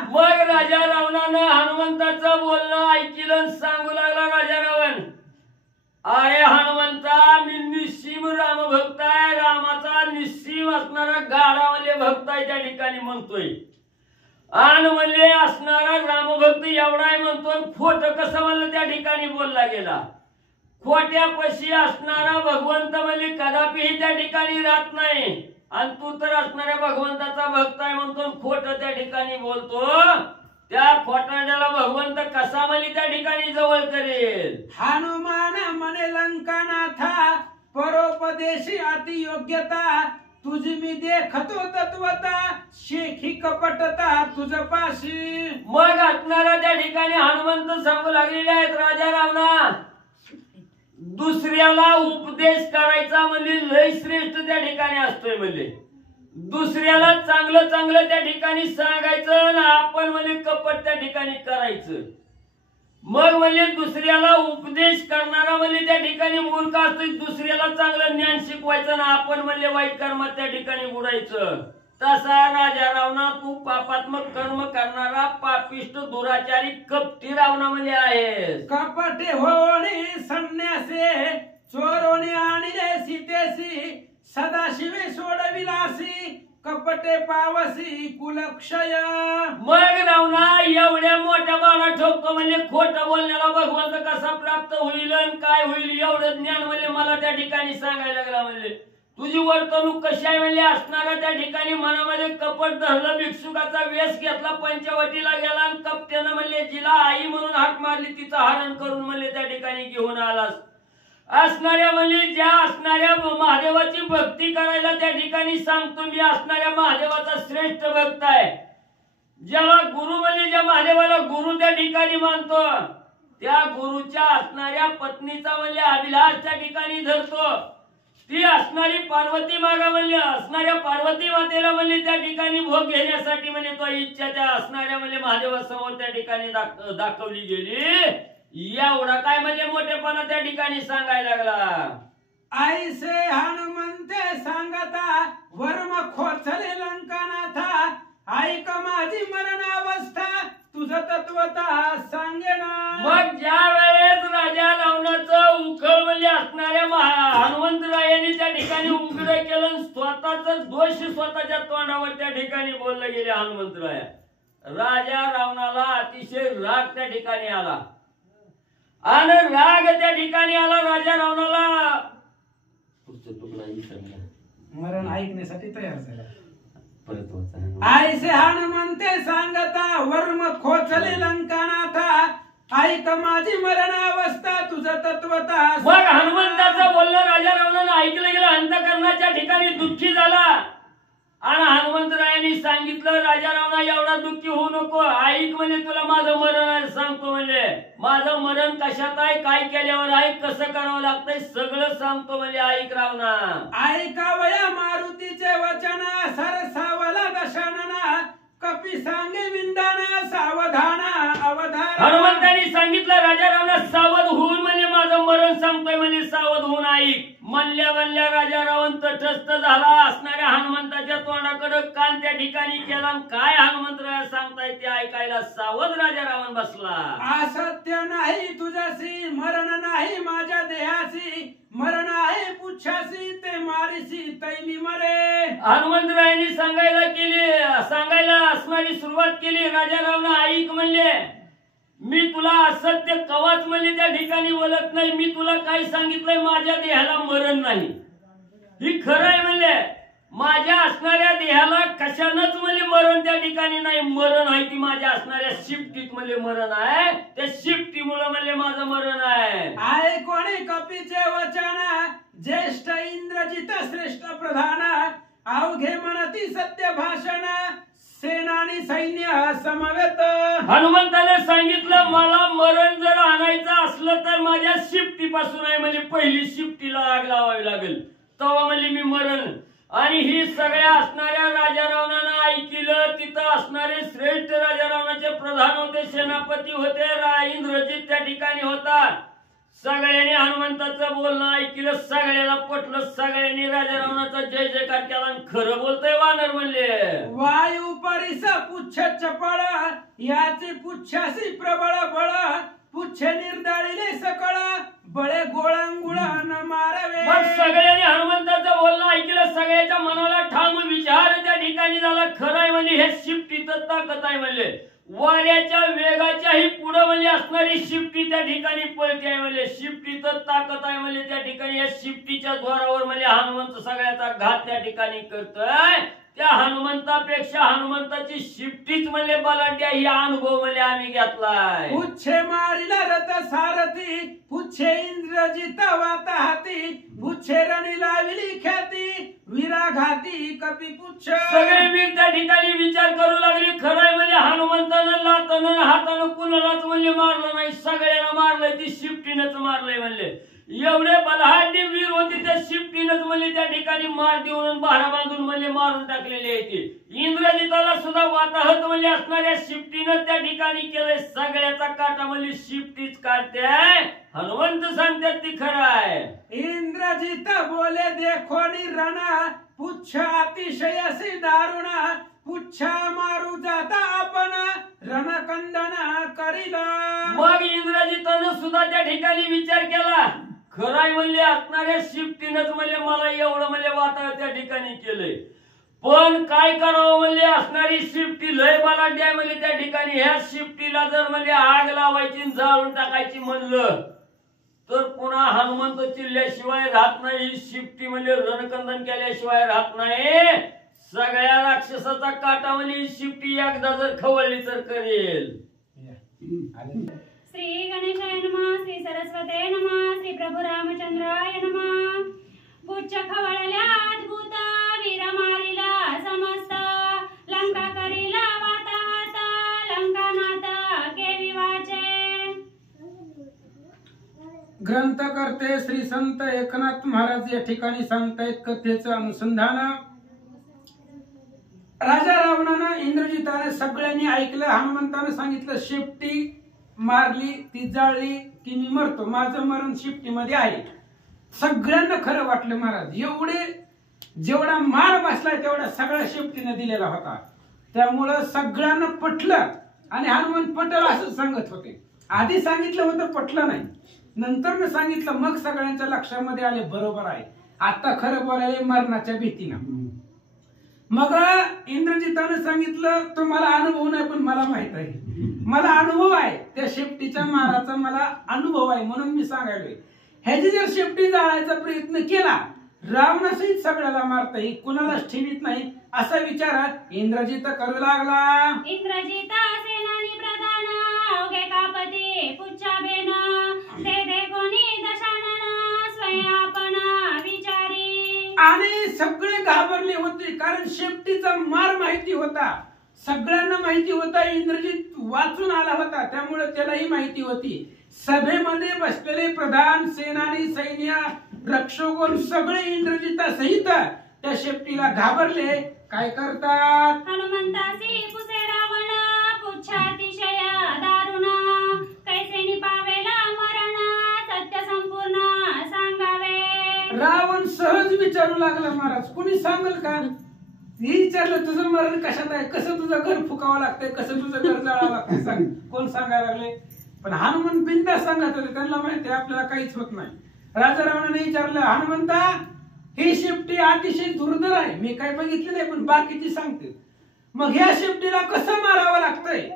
मग राजा रावणानं हनुमंताचं बोलणं ऐकलं, सांगू लागला राजा रावण, अरे हनुमंता मी निस्सीम राम भक्त आहे. रामाचा निस्सीम असणारा गाढावाले भक्त आहे त्या ठिकाणी म्हणतोय. आणि म्हणले असणारा रामभक्त एवढा आहे म्हणतो, खोट कसं म्हणलं त्या ठिकाणी बोलला गेला. खोट्यापाशी असणारा भगवंत म्हणजे कदापिही त्या ठिकाणी राहत नाही आणि तू तर असणाऱ्या भगवंताचा भक्त आहे म्हणतो, खोट त्या ठिकाणी बोलतो. त्या खोटाड्याला भगवंत कसा म्हणली त्या ठिकाणी जवळ करेल. हनुमान म्हणे लंकानाथा, परोपदेशी अति योग्यता, तुझी मी देखतो तत्वता, शेखी कपटता तुझ पाशी. मग असणारा त्या ठिकाणी हनुमंत सांगू लागलेले आहेत, राजा रावणा दुसऱ्याला उपदेश करायचा म्हणजे लय श्रेष्ठ त्या ठिकाणी असतोय. म्हणजे दुसऱ्याला चांगलं चांगलं त्या ठिकाणी सांगायचं ना आपण म्हणजे कपट त्या ठिकाणी करायचं. मग म्हणजे दुसऱ्याला उपदेश करणारा म्हणजे त्या ठिकाणी मूर्ख असतोय. दुसऱ्याला चांगलं ज्ञान शिकवायचं ना आपण म्हणजे वाईट कर्मात त्या ठिकाणी बुडायचं. तसा राजा रावणा तू पापात्मक कर्म करणारा पापिष्ट दुराचारी कपटी रावणा म्हणजे आहे. कपटे होणे संन्यासे, चोरोने आणले सीतेसी, सदाशिवे सोडविलासी, कपटे पावसी कुलक्षय. मग रावणा एवढ्या मोठ्या बाणा ठोकतो म्हणजे खोटं बोलण्याला भगवंत कसा प्राप्त होईल आणि काय होईल एवढं ज्ञान म्हणजे मला त्या ठिकाणी सांगायला लागला. म्हणजे तुझी वर्तणूक कशी आहे म्हणजे असणारा त्या ठिकाणी मनामध्ये कपट धरलं, भिक्षुकाचा वेश घेतला, पंचवटीला गेला आणि कपट्यानं म्हणले जिला आई म्हणून हाक मारली तिचं हरण करून म्हणले त्या ठिकाणी घेऊन आलास. असणाऱ्या म्हणजे ज्या असणाऱ्या महादेवाची भक्ती करायला त्या ठिकाणी सांगतो मी असणाऱ्या महादेवाचा श्रेष्ठ भक्त आहे. ज्याला गुरु म्हणजे ज्या महादेवाला गुरु त्या ठिकाणी मानतो त्या गुरुच्या असणाऱ्या पत्नीचा म्हणजे अभिलाष त्या ठिकाणी धरतो. ती असणारी पार्वती मागा म्हणजे असणाऱ्या पार्वती मातेला म्हणजे त्या ठिकाणी भोग घेण्यासाठी म्हणजे तो इच्छा त्या असणाऱ्या म्हणजे महादेवासमोर त्या ठिकाणी दाखवली गेली. एवढा काय म्हणजे मोठेपणा त्या ठिकाणी सांगायला लागला. ऐसे हनुमंते सांगता, वर्म खोचले लंकानाथा, ऐक माझी स्वतःच दोष स्वतःच्या तोंडावर त्या ठिकाणी बोललं गेले हनुमंतराया. राजा रावणाला अतिशय राग त्या ठिकाणी आला आणि राग त्या ठिकाणी आला राजा रावणाला. पुढचं तुकडा विसरला. मरण ऐकण्यासाठी तयार झाला. परत वाचा. आयसे हनुमंते सांगता वर्म खोचले लंकानाथा ऐक माझी मरणावस्था तुझं तत्वता. मग हनुमंताचं बोलणं राजा रावणानं ऐकलं गेलं. अंतःकरणाच्या ठिकाणी दुःखी झाला आणि हनुमंतरायांनी सांगितलं राजा रावणा एवढा दुःखी होऊ नको. ऐक म्हणजे तुला माझं मरण सांगतो. म्हणजे माझं मरण कशात आहे, काय केल्यावर आहे, कसं करावं लागतंय सगळं सांगतो. म्हणजे ऐक रावणा. ऐकावया मारुतीचे वचन सरसावला दशानना कपी सांगे विंदाना सावधाना अवधान. हनुमंतांनी सांगितलं राजा रावणा सावध होऊन म्हणजे माझं मरण सांगतोय. म्हणजे सावध होऊन ऐक. म्हणल्या राजा रावण तटस्थ झाला. असणाऱ्या हनुमंताच्या तोंडाकडे कान त्या ठिकाणी केला. काय हनुमंतराया सांगताय ते ऐकायला सावध राजा रावण बसला. असत्य नाही तुझ्याशी मरण नाही माझ्या देहाशी मरण आहे पुच्छाशी ते मारीशी तैमी मरे. हनुमंतरायांनी सांगायला असणारी सुरुवात केली. राजा रावण ऐक म्हणले मी तुला असत्य कवाच म्हणजे त्या ठिकाणी बोलत नाही. मी तुला काय सांगितलंय माझ्या देहाला मरण नाही. ही खरं आहे म्हणले. माझ्या असणाऱ्या देहाला कशानच म्हणजे मरण त्या ठिकाणी नाही. मरण आहे ती माझ्या असणाऱ्या शिफ्टीत म्हणजे मरण आहे. त्या शिफ्टीमुळे म्हणजे माझं मरण आहे. आय कोणी कपीचे वचन ज्येष्ठ इंद्रजित श्रेष्ठ प्रधान अवघे म्हणती सत्य भाषण सेनानी सैन्य समवेत. हनुमंताने सांगितलं मला मरण जर आणायचं असलं तर माझ्या शिफ्टीपासून आहे. म्हणजे पहिली शिफ्टीला आग लावावी लागेल तेव्हा म्हणजे मी मरण. आणि ही सगळ्या असणाऱ्या राजा रावणानं ऐकलं. तिथं असणारे श्रेष्ठ राजा रावणाचे प्रधान होते, सेनापती होते, इंद्रजित त्या ठिकाणी होता. सगळ्यांनी हनुमंताचं बोलणं ऐकलं. सगळ्याला पटलं. सगळ्यांनी राजा रावणाचा जय जयकार केला. खरं बोलतोय वानर म्हणले. वायू परिस पुच्छ चपळ याचे पुच्छासी प्रबळ बळ पुच्छ निर्दाळीले सकळ बळे गोळांगुळ न मारावे. मग सगळ्यांनी हनुमंताचं बोलणं ऐकलं. सगळ्याच्या मनाला ठाम विचार त्या ठिकाणी झाला. खरं आहे म्हणजे हे शिफ्टीचं ताकद आहे म्हणले. वाऱ्याच्या वेगाच्याही पुढे म्हणजे असणारी शिफ्टी त्या ठिकाणी पळते आहे म्हणजे. शिफ्टीचं ताकद आहे म्हणजे त्या ठिकाणी या शिफ्टीच्या द्वारावर म्हणजे हनुमंत सगळ्याचा घात त्या ठिकाणी करतोय. त्या हनुमंतापेक्षा हनुमंताची शिफ्टीच म्हणजे बलाढ्य ही अनुभव म्हणजे आम्ही घेतलाय. पुच्छे मारिला रथ सारथी पुच्छे इंद्रजित वाता हाती पुच्छे रणी लाविली ख्याती विराघाती कपी पुच्छ. सगळे वीर त्या ठिकाणी विचार करू लागले. खरंय म्हणजे हनुमंतानं लातानं हातानं कुणालाच म्हणजे मारलं नाही. सगळ्यांना मारलंय. ती शिफ्टीनच मारलंय म्हणले. एवढे बलहाडी वीर होते त्या शिफ्टीनच म्हणजे त्या ठिकाणी मार देऊन भारा बांधून म्हणजे मारून टाकलेले आहे. इंद्रजिताला सुद्धा वाताहत म्हणजे असणाऱ्या शिफ्टीनं त्या ठिकाणी केलंय. सगळ्याचा काटा म्हणजे शिफ्टीच काढते. हनुमंत सांगतात ती खरं आहे. इंद्रजित बोले देखोनी रण पुच्छ अतिशयसी दारुण पुच्छा मारू जाता आपण रणकंदन करीला. मग इंद्रजितानं सुद्धा त्या ठिकाणी विचार केला. खराय म्हणले असणाऱ्या शिफ्टीनच म्हणजे मला एवढं म्हणजे वातावरण त्या ठिकाणी केलंय. पण काय करावं म्हणजे असणारी शिफ्टी लय बलाढ्य आहे म्हणजे त्या ठिकाणी. ह्या शिफ्टीला जर म्हणजे आग लावायची जाळून टाकायची म्हणलं तर पुन्हा हनुमंत चिल्ल्याशिवाय राहत नाही. शिफ्टी म्हणजे रणकंदन केल्याशिवाय राहत नाही. सगळ्या राक्षसाचा काटा म्हणजे शिफ्टी एकदा जर खवळली तर करेल. श्री गणेशाय नमः. श्री सरस्वते नमः. श्री प्रभू रामचंद्राय नमः. पुच्छ खवळल्या अद्भुत वीर मारिला समस्त लंका करीला वाताहत लंकानाथ केवी वाचे. ग्रंथकर्ते श्री संत एकनाथ महाराज या ठिकाणी सांगतायत कथेचं अनुसंधान. राजा रावणानं इंद्रजिताने सगळ्यांनी ऐकलं. हनुमंतानं सांगितलं शिफ्टी मारली ती जाळली की मी मरतो. माझं मरण शिफ्टी मध्ये आहे. सगळ्यांना खरं वाटलं. महाराज एवढे जेवढा मार बसलाय तेवढा सगळ्या शिफ्टीने दिलेला होता. त्यामुळं सगळ्यांना पटलं आणि हनुमान पटल असं सांगत होते. आधी सांगितलं होतं पटलं नाही. नंतर सांगितलं मग सगळ्यांच्या लक्षामध्ये आले बरोबर आहे. आता खरं बोलायला मरणाच्या भीतीनं. मग इंद्रजितानं सांगितलं तुम्हाला अनुभव नाही पण मला माहित आहे, मला अनुभव आहे त्या शेपटीच्या माराचा, मला अनुभव आहे म्हणून मी सांगायलोय. ह्याची जर शेपटी जाळायचा प्रयत्न केला रावणासहित सगळ्याला मारता येईल, कुणालाच ठेवीत नाही असा विचार इंद्रजित करू लागला. इंद्रजिता सेनानी प्रधान अवघे कापती पुच्छाबेन ते दे कोणी दशानन स्वयं आपण विचारी. आणि सगळे घाबरले होते कारण शेपटीचा मार माहिती होता, सगळ्यांना माहिती होता. इंद्रजित वाचून आला होता त्यामुळे त्यालाही माहिती होती. सभेमध्ये बसलेले प्रधान, सेनानी, सैन्य, रक्षकोन सगळे इंद्रजिता सहित त्या शेपटीला घाबरले. काय करतात? हनुमंतासी पुसे रावण पुच्छातिशय दारुण कैसे निपावेला मरण सत्य संपूर्ण सांगावे. रावण सहज विचारू लागला महाराज कुणी सांगल का? हे विचारलं तुझं मरण कशात आहे, कसं तुझं घर फुकावं लागतंय, कसं तुझं घर जाळावं लागतंय, सांग. कोण सांगायला लागले? पण हनुमान बिंदा सांगत होते, त्यांना माहिती आपल्याला काहीच होत नाही. राजा रावणाने विचारलं हनुमंता ही शेपटी अतिशय दुर्धर आहे, मी काय बघितलं नाही पण बाकीची सांगते, मग ह्या शेपटीला कसं मारावं लागतंय?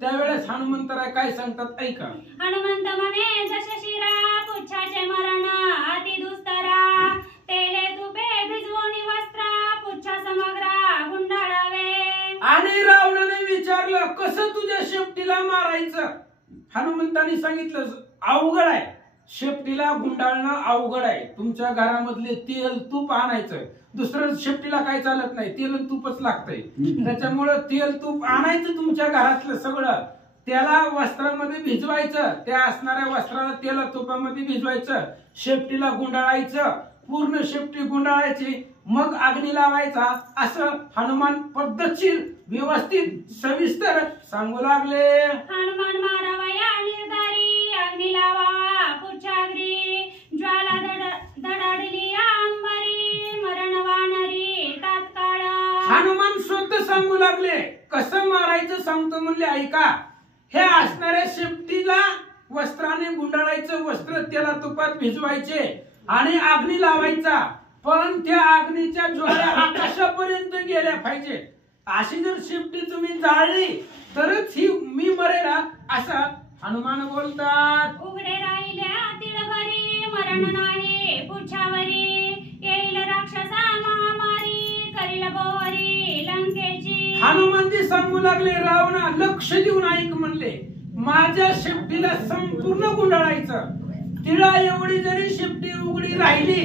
त्यावेळेस हनुमंतराय काय सांगतात ऐका. हनुमंत म्हणे जसे शिरा पुच्छाचे मरण अति दुस्तरा तेले तुपे भिजवून वस्त्र पुच्छा समग्र गुंडाळावे. आणि रावणाने विचारलं कसं तुझ्या शेपटीला मारायचं? हनुमंतांनी सांगितलं अवघड आहे, शेपटीला गुंडाळणं अवघड आहे. तुमच्या घरामधले तेल तूप आणायचं, दुसरं शेपटीला काय चालत नाही, तेल तूपच लागतंय. त्याच्यामुळं तेल तूप आणायचं तुमच्या घरातलं सगळं, त्याला वस्त्रामध्ये भिजवायचं, त्या असणाऱ्या वस्त्राला तेल तुपामध्ये भिजवायचं, शेपटीला गुंडाळायचं, पूर्ण शेपटी गुंडाळायची, मग अग्नी लावायचा. असं हनुमान पद्धतशीर व्यवस्थित सविस्तर सांगू लागले. हनुमान मारावया निर्धारी अग्नी लावा पुच्छाग्री ज्वाला धडाडली अंबरी मरण वानरी तात्काळ. हनुमान स्वतः सांगू लागले कसं मारायचं सांगतो म्हणले ऐका. हे असणाऱ्या शेपटीला वस्त्राने गुंडाळायचं, वस्त्र त्याला तुपात भिजवायचे आणि अग्नी लावायचा, पण त्या अग्नीच्या ज्वाला आकाशापर्यंत गेल्या पाहिजे. अशी जर शेपटी तुम्ही जाळली तरच ही मी मरेल असं हनुमान बोलतात. उघडे राहिल्या तिळभरी मरण नाही पुच्छावरी येईल राक्षसा महामारी करील बोवरी लंकेची. हनुमानजी सांगू लागले रावणा लक्ष देऊन ऐक म्हणले, माझ्या शेपटीला संपूर्ण गुंडाळायचं. तिळा एवढी जरी शेपटी उघडी राहिली,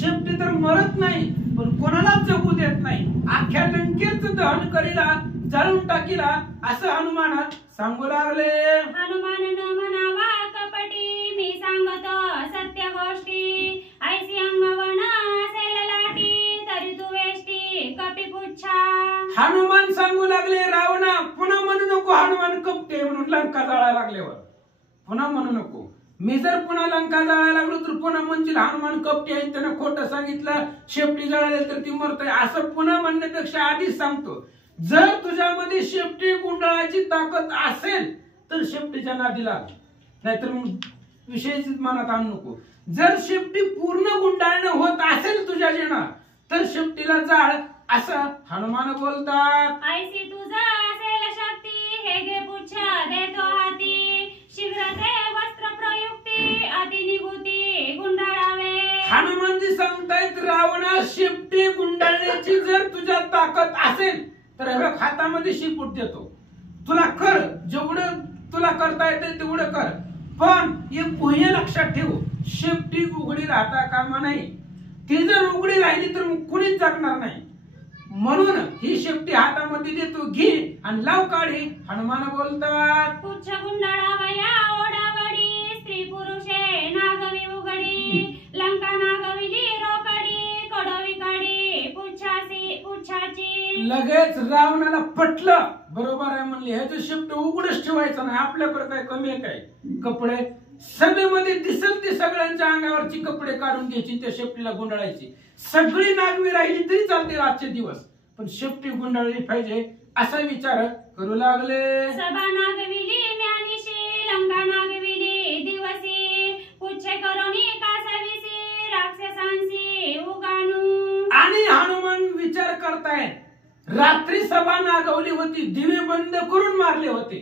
शेपटी तर मरत नाही पण कोणालाच जगू देत नाही, अख्ख्या लंकेचं दहन करीला, जाळून टाकीला असं हनुमान सांगू लागले. हनुमान न म्हणावा कपटी मी सांगतो सत्य गोष्टी ऐसी अंगवण असेल लाटी तरी तू वेष्टी कपी पुच्छा. हनुमान सांगू लागले रावणा पुन्हा म्हणू नको हनुमान कपटे म्हणून लंका जाळायला लागल्यावर पुन्हा म्हणू नको. मी जर पुन्हा लंका जाळायला लागलो तर पुन्हा म्हणशील हनुमान कपटी आहे, त्यानं खोटं सांगितलं, शेपटी जळाली तर ती मरतय, असं पुन्हा म्हणण्यापेक्षा आधीच सांगतो जर तुझ्यामध्ये शेपटी गुंडाळाची ताकद असेल तर शेपटीच्या नादी लाग, नाहीतर मग विषयच मनात आणू नको. जर शेपटी पूर्ण गुंडाळणं होत असेल तुझ्या जेणा तर शेपटीला जाळ असं हनुमान बोलतात. ऐसी तुझा असेल शक्ती हे घे पुच्छा देतो हाती शीघ्र ते वस्त्र प्रयुक्ती अति निभूती गुंडाळावे. हनुमानजी सांगतायत रावणा शेपटी गुंडाळण्याची जर तुझ्या ताकद असेल तर हातामध्ये शिपूट देतो, तुला कर, जेवढं तुला करता येते तेवढं कर, पण एक पुढे लक्षात ठेव शेपटी उघडी राहता कामा नाही. ती जर उघडी राहिली तर कुणीच जगणार नाही, म्हणून ही शेपटी हातामध्ये देतो, घे आणि लाव काढी. हनुमान बोलतात पुच्छ गुंडाळावया ओढावडी स्त्री पुरुषे नागवी उघडी लंका नागविली रोकडी कडवी काढी पुच्छाची. लगेच रावणाला पटलं, बरोबर आहे म्हणले, ह्याचं शेपटी उघडच ठेवायचं नाही, आपल्याकडे काय कमी आहे काय कपडे, सभेमध्ये दिसेल ते सगळ्यांच्या अंगावरची कपडे काढून घ्यायची, त्या शेपटीला गुंडाळायची. सगळी नागवी राहिली तरी चालते आजचे दिवस, पण शेपटी गुंडाळली पाहिजे असा विचार करू लागले. सभा नागविली म्यानिशी लंका नागविली दिवसी पुच्छे करोनी कासविसी राक्षसांसी आणि हनुमान विचार करतायत रात्री सभा नागवली होती, दिवे बंद करून मारले होते,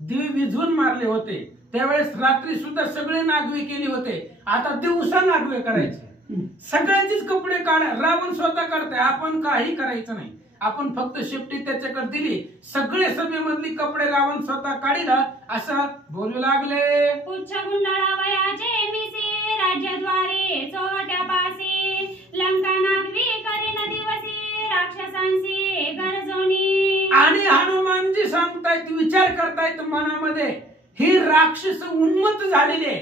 दिवे विझवून मारले होते, त्यावेळेस रात्री सुद्धा सगळे नागवे केले होते, आता दिवसा नागवे करायचे, सगळ्यांचेच कपडे काढा, रावण स्वतः करताय, आपण काही करायचं नाही, आपण फक्त शेपटी त्याच्याकडे दिली, सगळे सभेमधली कपडे रावण स्वतः काढिला असं बोलू लागले. पुच्छ गुंडाळावयाचे मिसी राज्यद्वारी चोट्यापासी लंका नागवी करीन दिवसी राक्षसांसी गरजोनी. आणि हनुमानजी सांगतायत, विचार करतायत मनामध्ये, ही राक्षस उन्मत्त झालेले,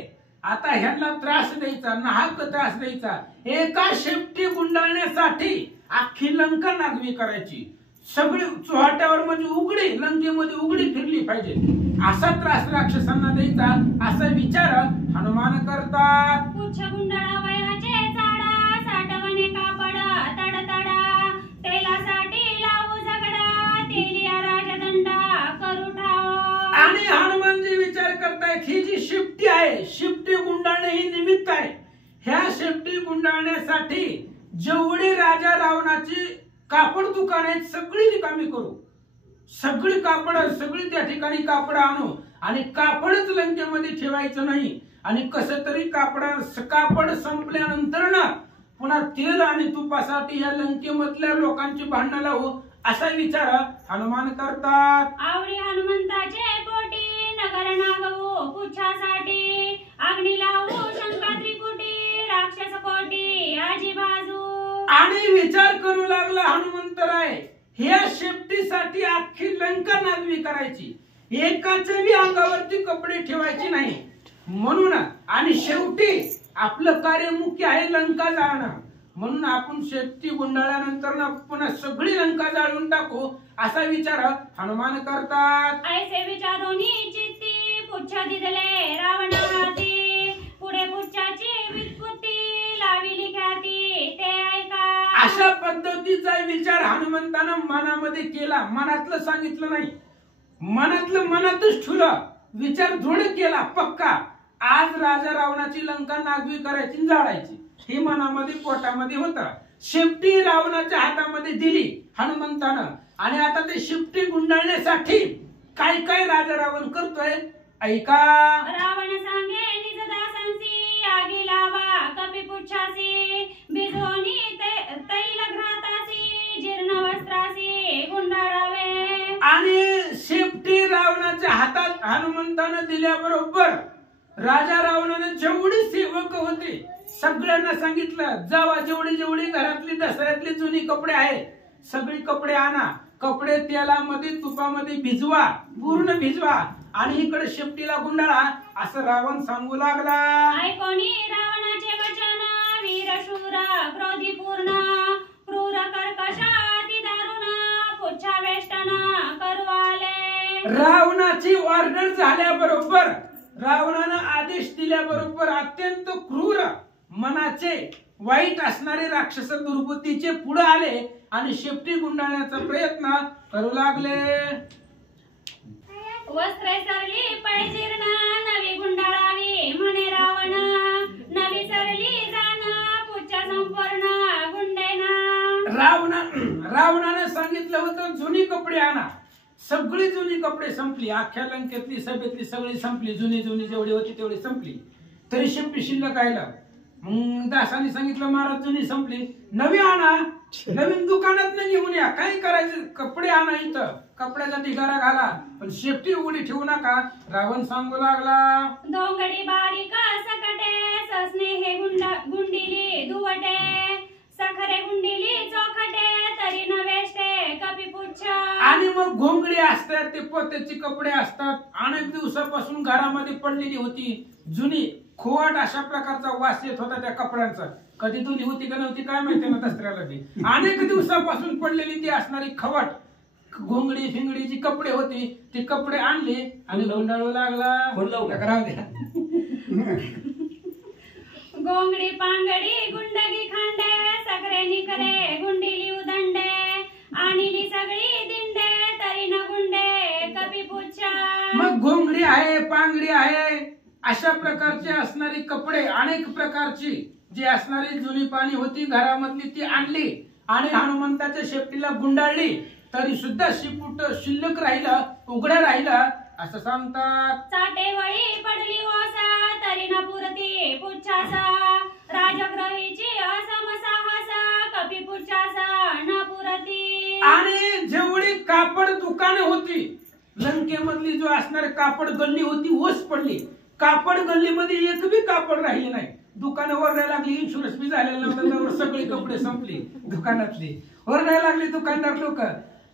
आता ह्यांना त्रास द्यायचा, नाहक त्रास द्यायचा, एका शेपटी गुंडाळण्यासाठी अख्खी लंका नागवी करायची, सगळी चोहाट्यावर म्हणजे उघडी, लंकेमध्ये उघडी फिरली पाहिजे, असा त्रास राक्षसांना द्यायचा, असा विचार हनुमान करतात. पुच्छ गुंडाळावयाचे झाडा साठवणे कापड तडतडा तेलासाठी लावू झगडा तेलिया राजदंडा करू ठाव. आणि हनुमानजी विचार करतायत, ही जी शिफ्टी आहे, शिफ्टी गुंडाळणे ही निमित्त आहे, ह्या शिफ्टी गुंडाळण्यासाठी जेवढी राजा रावणाची कापड दुकान आहेत सगळी रिकामी करू, सगळी कापड, सगळी त्या ठिकाणी कापड आणू, आणि कापडच लंकेमध्ये ठेवायचं नाही, आणि कसं तरी कापड संपल्यानंतर ना पुन्हा तेल आणि तुपासाठी या लंकेमधल्या लोकांची भांडणं लावू, असा विचार हनुमान करतात. आवडी हनुमंताचे पोटी नगर नागवू पुच्छासाठी अग्नी लावू शंका त्रिकुटी राक्षस कोटी आजी बाजू. आणि विचार करू लागला हनुमंतराय, ह्या शेपटीसाठी अख्खी लंका नागवी करायची, एकाच्याही अंगावरती कपडे ठेवायचे नाही म्हणून, आणि शेवटी आपलं कार्य मुख्य आहे लंका जाळणं, म्हणून आपण शेपटी गुंडाळल्यानंतर ना पुन्हा सगळी लंका जाळून टाकू, असा विचार हनुमान करतात. ऐसे विचारोनी चित्ती पुच्छ दिदले रावणा हाती पुढे पुच्छाची वित्पुत्ती लाविली ख्याती ते ऐका. अशा पद्धतीचा विचार हनुमंतानं मनामध्ये केला, मनातलं सांगितलं नाही, मनातलं मनातच ठेवलं, विचार दृढ केला पक्का, आज राजा रावणाची लंका नागवी करायची जाळायची, हे मनामध्ये पोटामध्ये होता. शेपटी रावणाच्या हातामध्ये दिली हनुमंतानं, आणि आता ते शेपटी गुंडाळण्यासाठी काय काय राजा रावण करतोय ऐका. रावण सांगे निज दासांसी आगी लावा कपी पुच्छासी बिजोनी तैल घातासी जीर्ण वस्त्रासी गुंडाळावे. आणि शेपटी रावणाच्या हातात हनुमंतानं दिल्याबरोबर राजा रावणाने जेवढी सेवक होते सगळ्यांना सांगितलं, जावा जेवढी जेवढी घरातली दसऱ्यातली जुनी कपडे आहेत सगळी कपडे आणा, कपडे तेलामध्ये तुपामध्ये भिजवा, पूर्ण भिजवा, आणि इकडे शेपटीला गुंडाळा, असं रावण सांगू लागला. ऐकोनी रावणाचे वचन वीर शूर क्रोधी पूर्ण क्रूर कर्कशाती दारुण पुच्छा वेष्टन करू आले. रावणाची ऑर्डर झाल्याबरोबर, रावणानं आदेश दिल्याबरोबर अत्यंत क्रूर मनाचे वाईट असणारे राक्षस दुर्बुद्धीचे पुढे आले आणि शेपटी गुंडाळण्याचा प्रयत्न करू लागले. वस्त्रे सरली पैजीर्ण नवी गुंडाळावी म्हणे रावण नवी सरली जाण पुच्छा संपूर्ण गुंडेना. रावणानं सांगितलं होतं जुनी कपडे आणा, सगळी जुनी कपडे संपली, अख्ख्या लंकेतली सभेतली सगळी संपली, जुनी जुनी जेवढी होती तेवढी संपली, तरी शेपटी शिल्लक राहिला. मग दासाने सांगितलं महाराज जुनी संपली, नवी आणा, नवीन दुकानात घेऊन या, काय करायचं, कपडे आणा, इथं कपड्याचा ढिगारा घाला, पण शेपटी उघडी ठेवू नका. रावण सांगू लागला. दोंगडी बारीक सकटे ससने हे गुंडिली दुवटे सखरे गुंडिली चोखटे तरी न वेष्टे कपी पुच्छ. आणि मग घोंगडी असतात, ते पोत्याचे कपडे असतात, अनेक दिवसापासून घरामध्ये पडलेली होती, जुनी खोट अशा प्रकारचा वास येत होता त्या कपड्यांचा, कधी धुली होती का नव्हती काय माहिती ना दसऱ्याला ती, अनेक दिवसापासून पडलेली ती असणारी खवट घोंगडी फिंगडीची कपडे होती, ते कपडे आणले आणि गुंडाळू लागला. गोंगडी पांगडी गुंडगी खांडे सकरे निकरे गुंडिली उदंडे आणिली सगळी दिंडे तरी न गुंडे कपी पुच्छा. मग घोंगडी आहे, पांगडी आहे, अशा प्रकारचे असणारी कपडे, अनेक प्रकारची जी असणारी जुनी पाणी होती घरामधली ती आणली आणि हनुमंताच्या शेपटीला गुंडाळली तरी सुद्धा शेपूट शिल्लक राहिला, उघड्या राहिला असं सांगतात. चाटेवळी पडली ओसा तरी न पुरती पुच्छासा राजग्रहीची असम साहसा कपी पुच्छासा न पुरती. आणि जेवढी कापड दुकाने होती लंकेमधली जो असणारी कापड गल्ली होती ओस पडली. कापड गल्लीमध्ये एक बी कापड राहिले नाही. दुकानं वरडायला लागली, इन्शुरन्स बी झालेला, सगळे कपडे संपले दुकानातले. वरडायला लागले दुकानदार लोक.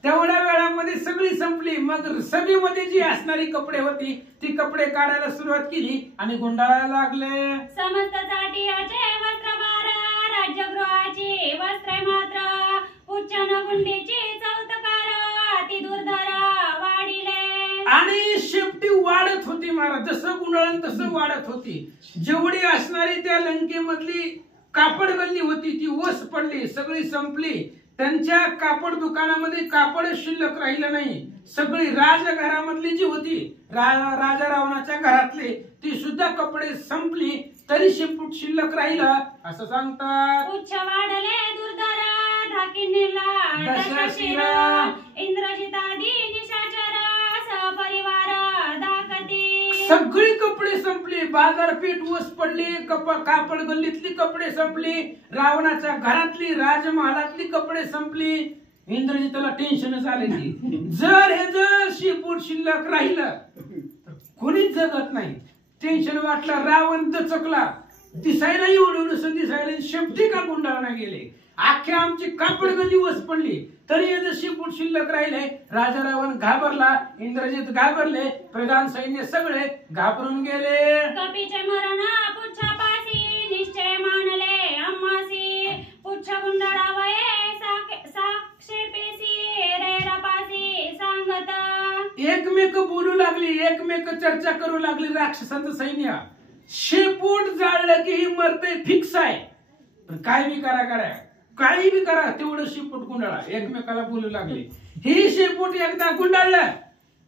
तेवढ्या वेळामध्ये सगळी संपली. मग सभेमध्ये जी असणारी कपडे होती ती कपडे काढायला सुरुवात केली आणि गुंडाळायला लागले. समस्त चाटियाचे वस्त्र बारा राज्यगृहाची वस्त्रे मात्र पुच्छन गुंडीची चौतकार ती दुर्धरा वाढिले. आणि शेपटी वाढत होती महाराज, जसं गुंडाळण तसं वाढत होती. जेवढी असणारी त्या लंकेमधली कापड गल्ली होती ती ओस पडली, सगळी संपली. त्यांच्या कापड दुकानामध्ये कापड शिल्लक राहिलं नाही. सगळी राजघरामधली जी होती राजा रावणाच्या घरातले ती सुद्धा कपडे संपली तरी शेपूट शिल्लक राहिलं असं सांगतात. पुच्छ वाढले दुर्धरा धाकिनीला दशशिरा इंद्रजितादी निशाचरा सपरिवार दाखती. सगळी कपडे संपली. बाजारपेठ ओस पडली, कापड गल्लीतली कपडे संपली, रावणाच्या घरातली राजमहालातली कपडे संपली. इंद्रजिताला टेन्शनच आले. जर हे जर शेपूट शिल्लक राहिलं तर कोणीच जगत नाही. टेन्शन वाटलं. रावण दचकला. दिसायला एवढं दिसायला शेपटी का गुंडाळला गेले. अख्ख्या आमची कापड गल्ली ओस पडली तरी हे जर शेपूट शिल्लक राहिले. राजा रावण घाबरला, इंद्रजित घाबरले, प्रधान सैन्य सगळे घाबरून गेले. कपीचे मरण पुच्छापासी निश्चय मानले अम्मासी पुच्छ गुंडाळावये साक्षेपेसी रे रपासी सांगत. एकमेक बोलू लागली, एकमेक चर्चा करू लागली. राक्षसांचं सैन्य शेपूट जाळलं की ही मरते फिक्स आहे. पण काय बी करा काही बी करा तेवढं शेपूट गुंडाळा. एकमेकाला बोलू लागले. ही शेपूट एकदा गुंडाळलं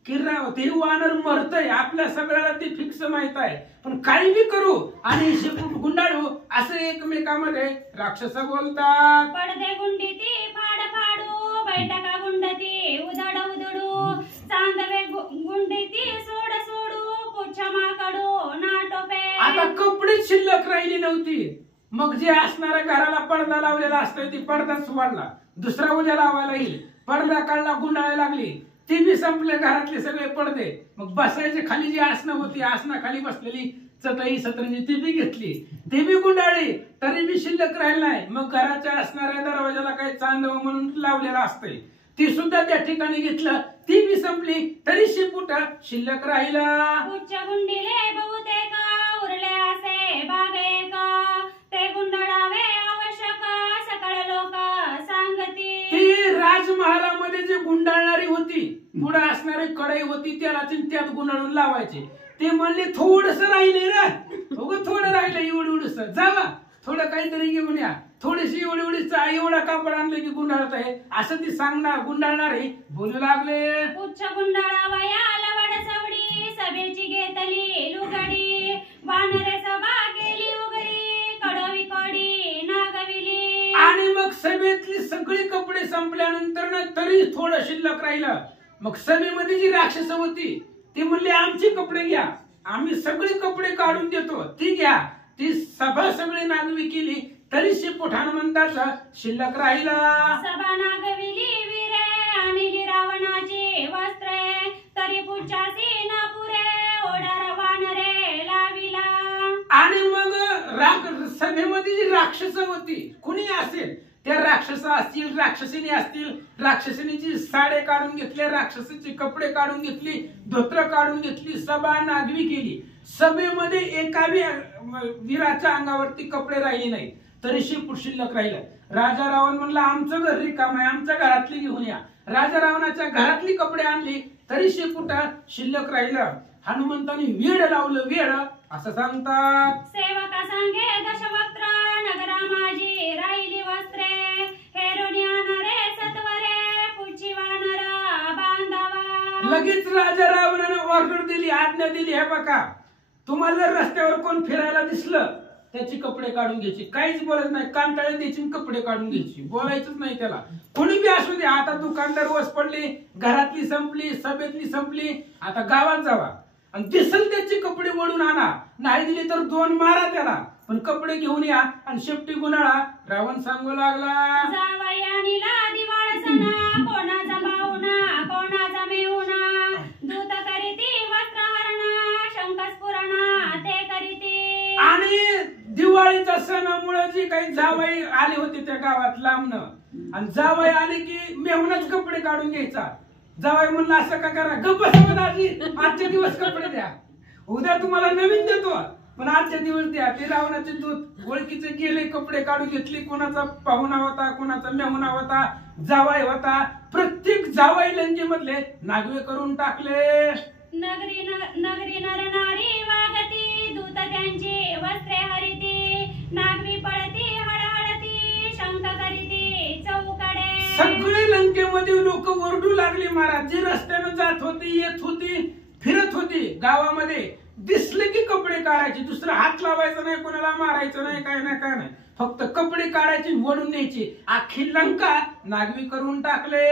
की राव ते वानर मरतय आपल्या सगळ्याला ते फिक्स माहित आहे. पण काही बी करू आणि शेपूट गुंडाळू असं एकमेकामध्ये राक्षस बोलतात. पडदे गुंडीती फाड फाडू बैठका गुंडती उधड उधडू चांदवे गुंडीती सोड सोडू पुच्छ माकडू नाटोपे. आता कपडे शिल्लक राहिली नव्हती. मग जे असणाऱ्या घराला पडदा लावलेला असतोय ती पडदाच वाढला, दुसरा उद्या लावायला येईल. पडदा काढला, गुंडाळायला लागली. ती बी संपले घरातले सगळे पडदे. मग बसायचे खाली जी आसनं होती आसना खाली बसलेली चटई सतरंजी ती बी घेतली, ती बी गुंडाळली तरी बी शिल्लक राहिला नाही. मग घराच्या असणाऱ्या दरवाजाला काही चांदव म्हणून लावलेला असतंय ती सुद्धा त्या ठिकाणी घेतलं, ती बी संपली तरी शेपूट शिल्लक राहिला. पुच्छ गुंडीले बहुतेक उरले असे बागेक ते गुंडाळावे आवश्यक सकळ लोक सांगती. ती राजमहालामध्ये जे गुंडाळणारी होती पुढे असणारी कढई होती त्याला त्यात गुंडाळून लावायचे. ते म्हणले थोडस राहिले ना, थोडं राहिलं एवढस जावा थोडं काहीतरी घेऊन या, थोडीशी एवढा कापड आणले की गुंडाळत आहे असं ती सांगणार. गुंडाळणारे बोलू लागले. पुच्छ गुंडाळावया लवड सवडी सभेची घेतली लुगडी वानरे सभा केली उघडी कडवी कडी नागविली. आणि मग सभेतली सगळी कपडे संपल्यानंतर ना तरी थोडं शिल्लक राहिलं. मग सभेमध्ये जी राक्षस होती ती म्हणली आमचे कपडे घ्या, आम्ही सगळे कपडे काढून देतो, ती घ्या. ती सभा सगळी नागवी केली तरी शेपूट हनुमंताचा शिल्लक राहिला. सभा नागविली वीरे आणली रावणाची वस्त्रे तरी पुच्छासी न पुरे ओढार वानरे लाविला. आणि मग सभेमध्ये जी राक्षस होती कुणी असेल त्या राक्षस असतील राक्षसिनी असतील, राक्षसिनीची साडे काढून घेतले, राक्षसीचे कपडे काढून घेतली, धोत्र काढून घेतली, सभा नागवी केली. सभेमध्ये एका वीराच्या अंगावरती कपडे राहिले नाही तरी शेपूट शिल्लक राहिलं. राजा रावण म्हणला आमचं घर रिकाम आहे, आमच्या घरातली घेऊन या. राजा रावणाच्या घरातली कपडे आणली तरी शेपूट शिल्लक राहिलं. हनुमंताने वेड लावलं, वेड असं सांगतात. सेवका सांगे दशवक्त्र नगरा माझी राहिली वस्त्रे हेरून आणरे सत्वरे पुच्ची वानर बांधावा. लगेच राजा रावणाने ऑर्डर दिली, आज्ञा दिली. हे बघा तुम्हाला रस्त्यावर कोण फिरायला दिसलं त्याचे कपडे काढून घ्यायचे, काहीच बोलायचं नाही, कांटाळे द्यायची कपडे काढून घ्यायची, बोलायचंच नाही त्याला. कोणी बी असू दे, आता दुकानदार वस पडली, घरातली संपली, सभेतली संपली, आता गावात जावा आणि दिसल त्याचे कपडे वळून आणा, नाही दिले तर 2 मारा त्याला, पण कपडे घेऊन या आणि शेपटी गुन्हाळा. रावण सांगू लागला, जावई आणिला दिवाळ सणा, कोणाचा पाहुणा कोणाचा मेहुणा, दूत करीती वस्त्रहरणा, शंकस पुराणा ते करीती. आणि दिवाळीच्या सणामुळे जे काही जावई आले होते त्या गावात लांबनं, आणि जावई आले की मेहूनच कपडे काढून घ्यायचा. जावई म्हणलं असं का करा, गप्प बसा दाजी, आजच्या दिवस कपडे द्या, उद्या तुम्हाला नवीन देतो, पण आजच्या दिवस द्या. ते रावणाचे दूत ओळखीचे गेले, कपडे काढून घेतले, कोणाचा पाहुणा होता, कोणाचा मेहुणा होता, जावई होता, प्रत्येक जावई लंके मधले नागवे करून टाकले. नगरी नर नारी वागती, दूत त्यांची वस्त्रे हरिती, नागवी पळती हळहळती, शंख करीती चौकडे. सगळे लंकेमध्ये लोक ओरडू लागले महाराज. जी रस्त्यानं जात होती, येत होती, फिरत होती गावामध्ये, दिसले की कपडे काढायचे, दुसरा हात लावायचा नाही, कोणाला मारायचं नाही, काय नाही काय नाही, फक्त कपडे काढायचे, वडून न्यायचे. अख्खी लंका नागवी करून टाकले.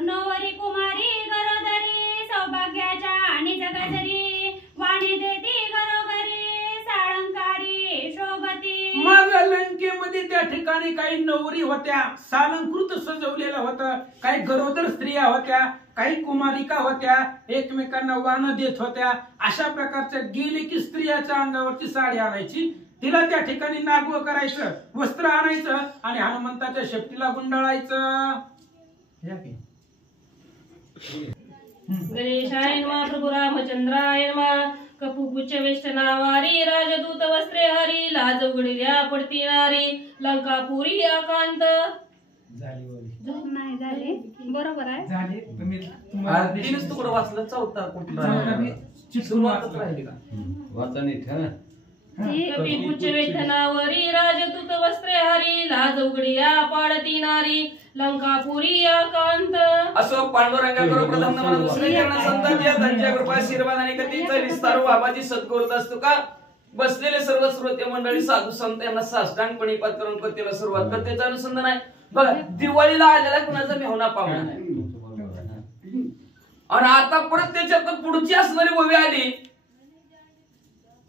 नवरी कुमारी गरोदरी, सौभाग्याच्या आणि जगदरी, वाणी देती घरोघरी, साळंकारी शोभती. मग लंकेमध्ये त्या ठिकाणी काही नवरी होत्या, सालंकृत सजवलेलं होतं, काही गरोदर स्त्रिया होत्या, काही कुमारिका होत्या, एकमेकांना वाण देत होत्या. अशा प्रकारच्या गेले की स्त्रियाच्या अंगावरची साडी आणायची, तिला त्या ठिकाणी नागवं करायचं, वस्त्र आणायचं आणि हनुमंताच्या शेपटीला गुंडाळायचं. गणेशाय नमः, प्रभु रामचंद्राय नमः. कपूपुच्छ वेष्टनावारी, राजदूत वस्त्रे हरी, लाज उघडल्या पडती नारी, लंकापुरी आकांत. नाही झाले, बरोबर आहे. झाले तुम्ही तीनच तुकडं वाचलं, चौथा कुठला सुरुवातच राहिली का? वाचा नीट हा. कपिपुच्छ वेष्टनावरी, राजदूत वस्त्रे हरी, लाज उघडल्या पडती नारी, लंकापुरी आकांत. असो पांडुरंगाकडे प्रथम नमन, दुसरे चरण संतांच्या त्यांच्या कृपा आशीर्वाद आणि कधीचा विस्तार बाबाजी सद्गुरूत असतो का. बसलेले सर्व श्रोते मंडळी, साधू संत यांना साष्टांगपणे पात करून कथेला सुरुवात. कथेचं अनुसंधान आहे बघा. दिवाळीला आलेला कुणाचा मेहुणा पाहुणा नाही, आणि आता परत त्याच्यात पुढची असणारी ओवी आली,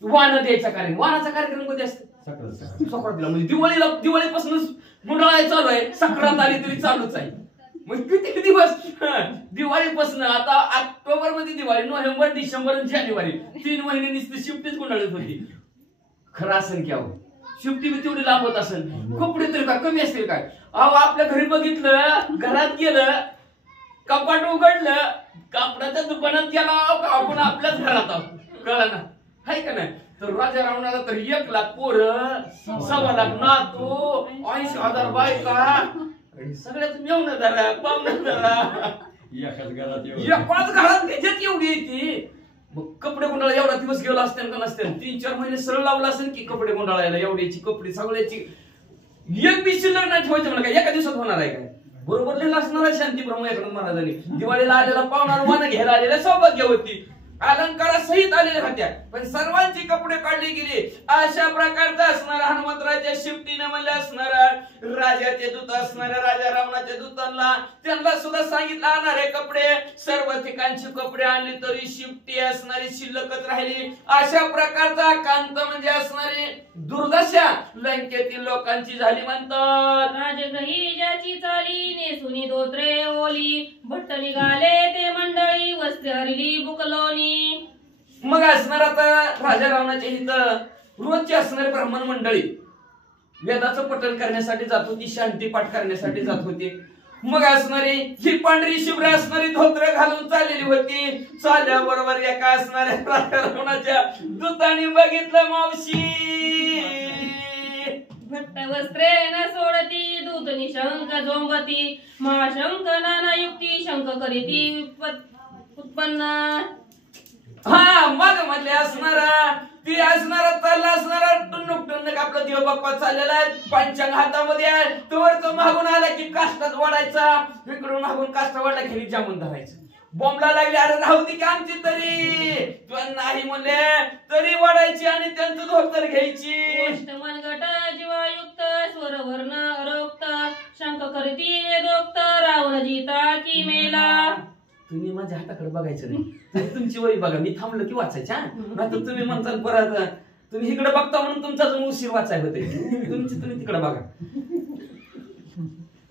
वाण द्यायचा कार्यक्रम. वाणाचा कार्यक्रम कधी असतो? संक्रांतीला. म्हणजे दिवाळीपासूनच मुंडाळा चालू आहे, संक्रांत आली तरी चालूच आहे. मग किती दिवस दिवाळीपासून, आता ऑक्टोबर मध्ये दिवाळी, नोव्हेंबर, डिसेंबर आणि जानेवारी 3 महिने नुसती शिफ्टीच गुंडाळत होती. खरं असेल की अहो, शिफ्टी बी तेवढी लांब होत असेल, कपडे तरी काय कमी असतील काय. अहो आपल्या घरी बघितलं, घरात गेलं, कपाट उघडलं, कापडाच्या दुकानात गेला, आपण आपल्याच घरात आहोत, कळलं ना, हाय का नाही. तर राजा रावणाला तर 1 लाख पोरं, 1.25 लाख नातू, 80,000 बायका, सगळ्यात मेवणं झाला, पाहुणं झाला, एकाच घरात एकाच घरात त्याच्यात एवढी येते. मग कपडे गुंडाळा एवढा दिवस गेला असतील का नसतील, 3-4 महिने सरळ लावला असेल की कपडे गुंडाळायला. एवढ्याची कपडे सगळ्याची एक बी शिल्लक नाही ठेवायचं. मला काय एका दिवसात होणार आहे काय? बरोबर लिहिलं असणार आहे शांतीब्रह्म एकनाथ महाराजांनी. दिवाळीला आलेला पाहुणा वाण घ्यायला आलेल्या सौभाग्यवती अलंकारासहित आलेल्या होत्या, पण सर्वांची कपडे काढले गेले. अशा प्रकारचा असणारा हनुमंतराच्या शिफ्टीने म्हणले असणारा राजाचे दूत असणाऱ्या राजा रावणाच्या दूतांना, त्यांना सुद्धा सांगितलं आणणारे कपडे, सर्व ठिकाणची कपडे आणली तरी शिफ्टी असणारी शिल्लकच राहिली. अशा प्रकारचा कांत म्हणजे असणारी दुर्दशा लंकेतील लोकांची झाली म्हणतात. राजगही ज्याची चाली, नेसुनी धोत्रे ओली, भट्ट निघाले ते मंडळी, वस्त्रे हरली बुकलोनी. मग असणार आता राजा रावणाच्या इथं रोजची असणारी ब्राह्मण मंडळी वेदाचं पठण करण्यासाठी जात होती, शांती पाठ करण्यासाठी जात होती. मग असणारी ही पांढरी शुभ्र असणारी धोत्र घालून चाललेली होती. चालल्याबरोबर एका असणाऱ्या राजा रावणाच्या दूतांनी बघितलं, मावशी भट्ट वस्त्रे न सोडती, दूत निशंक झोंबती, महाशंक नाना युक्ती, शंक करीती उत्पन्न. हा मग म्हणले असणारा ती असणारा चालला असणारा टुन्नुक टुन्नुक आपला देव बाप्पा चाललेला आहे, पंचांग हातामध्ये आहे. तोवर तो मागून आला की काष्टात वाढायचा, इकडून मागून काष्टा वाढला की जामून धरायचं. बोंबला लागली, अरे राहू दे की आमची तरी. पण नाही म्हणले तरी वाढायची आणि त्यांचं धोतर घ्यायची. गोष्ट मनगट जीवायुक्त स्वरवर्ण अरोक्त शंख करती वेदोक्त रावण जिता की मेला. तुम्ही माझ्या हाताकडे बघायचं नाही, तुमची वही बघा, मी थांबलो की वाचायच्या. नाही तर तुम्ही म्हणताल परत तुम्ही इकडे बघता म्हणून तुमचा जो उशीर वाचाय होते. तुम्ही तिकडे बघा.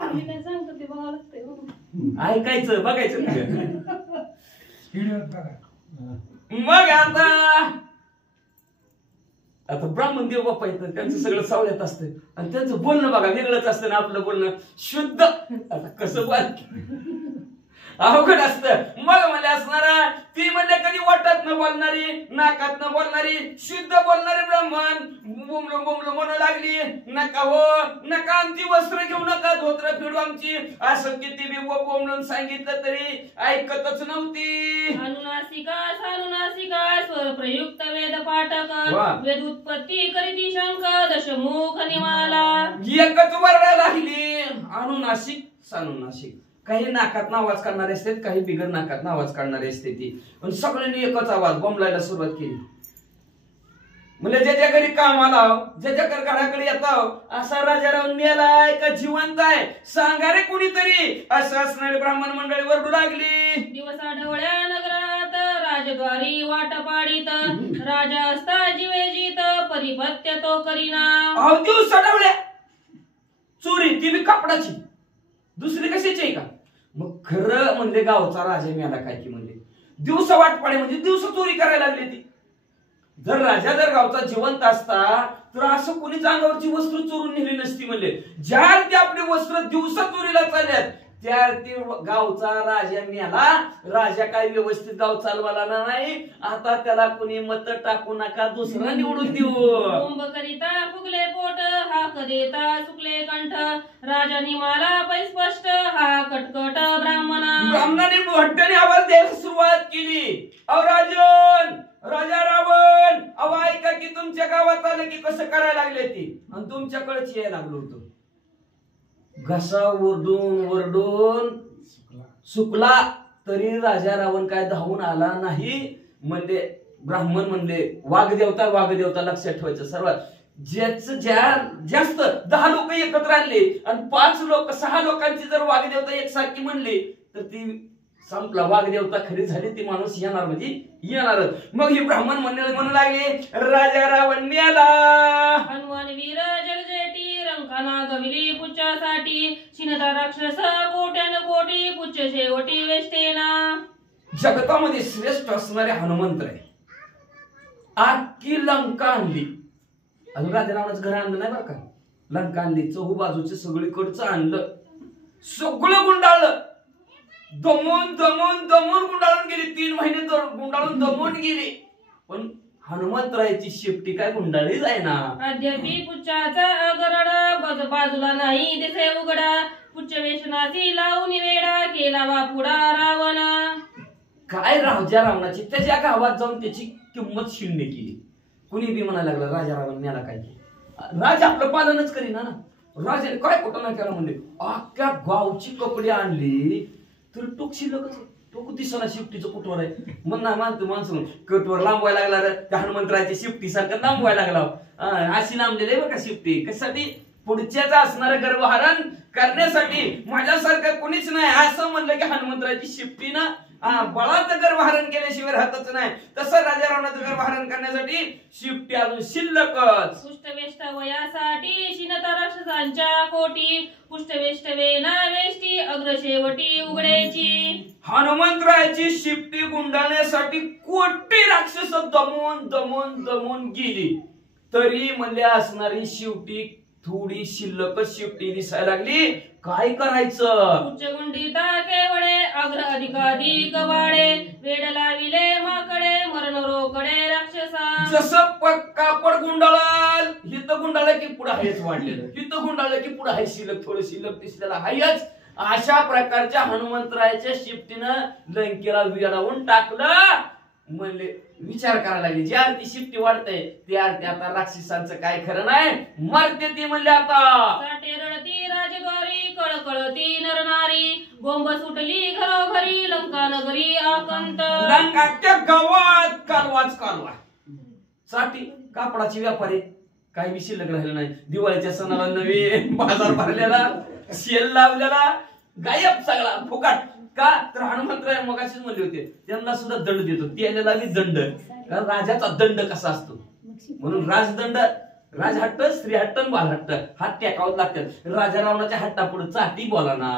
मी काय सांगतो ते बघावं लागतंय हो. ऐकायचं बघायचं नाही. व्हिडिओ बघा. मग आता ब्राह्मण देव बाप्पा येतात, त्यांचं सगळं सावळ्यात असतं आणि त्यांचं बोलणं बघा वेगळंच असतं ना आपलं बोलणं शुद्ध. आता कसं बोल अवघड असतं. मग म्हणले असणारा ती म्हणले कधी वाटत न बोलणारी, नाकात न बोलणारी, शुद्ध बोलणारी ब्राह्मण बोंबलो बोंबलो म्हणू लागली, नका हो नका आमची वस्त्र घेऊ नका, धोत्र फिडू आमची. असं किती बी बोंबलून सांगितलं तरी ऐकतच नव्हती. अनुनासिका सानुनासिका स्वर प्रयुक्त वेद पाठक वा. वेद उत्पत्ती करीती शंख दशमुख निमाला. एकच वरडा लागली, अनुनासिक सानुनासिक. काही नाकात आवाज काढणारे असतात, काही बिगर नाकात आवाज काढणारे असते ती. पण सगळ्यांनी एकच आवाज बोंबलायला सुरुवात केली. म्हणजे ज्याच्या घरी कामाला ज्याच्या घराकडे येताव असा राजाराव मेलाय का जिवंत आहे सांगा रे कुणीतरी, असं असणारे ब्राह्मण मंडळी वरडू लागली. दिवसा ढवळ्या नगरात राजद्वारी वाट पाडीत राजा असता जीवे जीत परिपत्य तो करीना. अहो दिवस सडवल्या, चोरी ती बी कापडाची, दुसरी कशाची आहे का? मग खरं म्हणजे गावचा राजा मिळाला काय की म्हणजे दिवस वाट पाडे म्हणजे दिवस चोरी करायला लागली ती. जर राजा जर गावचा जिवंत असता तर असं कोणीच अंगावरची वस्त्र चोरून नेली नसती. म्हणले ज्या ते आपली वस्त्र दिवसा चोरीला चालल्यात त्या ते गावचा राजा मेला. राजा काय व्यवस्थित गाव चालवाला नाही, आता त्याला कोणी मत टाकू नका, दुसरा निवडून देऊ. कुंभ करिता फुगले पोट हाक देता चुकले कंठ राजा निमाला पैस्पष्ट हा कटकट ब्राह्मणा. ब्राह्मणाने मोठ्याने आवाज द्यायला सुरुवात केली. अहो राजन राजा रावण, अहो ऐका की तुमच्या गावात आलं की कसं करायला लागले ती, आणि तुमच्याकडेच यायला लागलो होतो. घसा ओरडून वरडून सुकला तरी राजा रावण काय धावून आला नाही. म्हणले ब्राह्मण म्हणले वाघदेवता लक्षात ठेवायचं. सर्वात ज्या जास्त 10 लोक एकत्र आणले आणि 6 लोकांची जर वाघदेवता एकसारखी म्हणली तर ती संपला. वाघदेवता खरी झाली, ती माणूस येणार म्हणजे येणारच. मग ही ब्राह्मण म्हणू लागले राजा रावण मेला. हनुमान वीर जगजेटी रंकाना गविली पुच्छासाठी शिनता राक्षस कोट्यान कोटी पुच्छ शेवटी वेष्टेना. जगतामध्ये श्रेष्ठ असणारे हनुमंत आहे. आखी लंका आणली, अजून राजा रावणाचं घर आणलं नाही बरं का. लंका आणली, चहू बाजूचे सगळीकडचं आणलं, सगळं गुंडाळलं. दमून गुंडाळून गेली. 3 महिने गुंडाळून दमून गेली. पण हनुमंतरायाची शेपटी काय गुंडाळी जाय ना. अद्यापि पुच्छाचा गरड बाजूला नाही दिसे उघडा पुच्छ वेषणाची लावून वेडा केला बापुडा रावण. काय राजा रावणाची त्याच्या गावात जाऊन त्याची किंमत शून्य केली. कुणी बी म्हणायला लागलं राजा रावण मेला काय, राजा आपलं पालनच करीना ना. राजाने काय कुठं नाही केलं म्हणले, अख्ख्या गावची कपडे आणली तर टोक शिल्लकच, टोक दिसना शिफ्टीचं कुठवर आहे. म्हणणार माणसं कटवर लांबवायला लागला रे, त्या हनुमंतरायच्या शिफ्टी सारखं लांबवायला लागला. अशी लांबलेली आहे बघा शिफ्टी. कशासाठी? पुढच्याच असणारं गर्भहरण करण्यासाठी. माझ्यासारखं कोणीच नाही असं म्हणलं की हनुमंतरायची शिफ्टी ना बळाचं गर्भहरण केल्याशिवाय राहतच नाही. तसं राजा रावणाचं गर्भहरण करण्यासाठी शिफ्टी अजून शिल्लकच. पुष्टवेष्ट वयासाठी शिनता राक्षसांच्या कोटी पुष्टवेष्ट वेना वेष्टी अग्रशेवटी उघडेची. हनुमंतरायाची शिफ्टी गुंडाळण्यासाठी कोटी राक्षस दमून गेली तरी म्हणले असणारी शिवटी थोडी शिल्लकच शिफ्टी दिसायला लागली. काय करायचं? उच्च गुंडीता केवळे अग्र अधिकाधिक वाडे वेड लाविले माकडे मरण रोकडे राक्षसा. जसं कापड गुंडाळल हिथं गुंडाळलं की पुढे आहेच वाढलेलं, हिथं गुंडाळलं की पुढे आहे शिल्लक, थोडं शिल्लक दिसलेलं आहेच. अशा प्रकारच्या हनुमंतरायाच्या शिफ्टीनं लंकेला वेडावून टाकलं. म्हणले विचार करायला लागले, ज्या ती शिफ्टी वाढते त्या आता राक्षसांचं काय खरं नाही, मरते ती. म्हणले आता साठे रडती राजद्वारी कळकळती नरनारी बोंब सुटली घरोघरी गाडी लंका नगरी आकंत. लंकाच्या गावात कालवाच कालवा. साठी कापडाची व्यापारी काही बी शिल्लक राहिलं नाही. दिवाळीच्या सणाला नवीन बाजार भरलेला, सेल लावलेला, गायब सगळा फुकाट. का तर हनुमंतराय मगाशीच म्हणले होते त्यांना सुद्धा दंड देतो, त्याला बी दंड. कारण राजाचा दंड कसा असतो म्हणून राजदंड. राजहट्ट, स्त्रीहट्ट, बालहट्ट हात टेकावत लागतात. राजा रावणाच्या हट्टा पुढे चाटी बोला ना.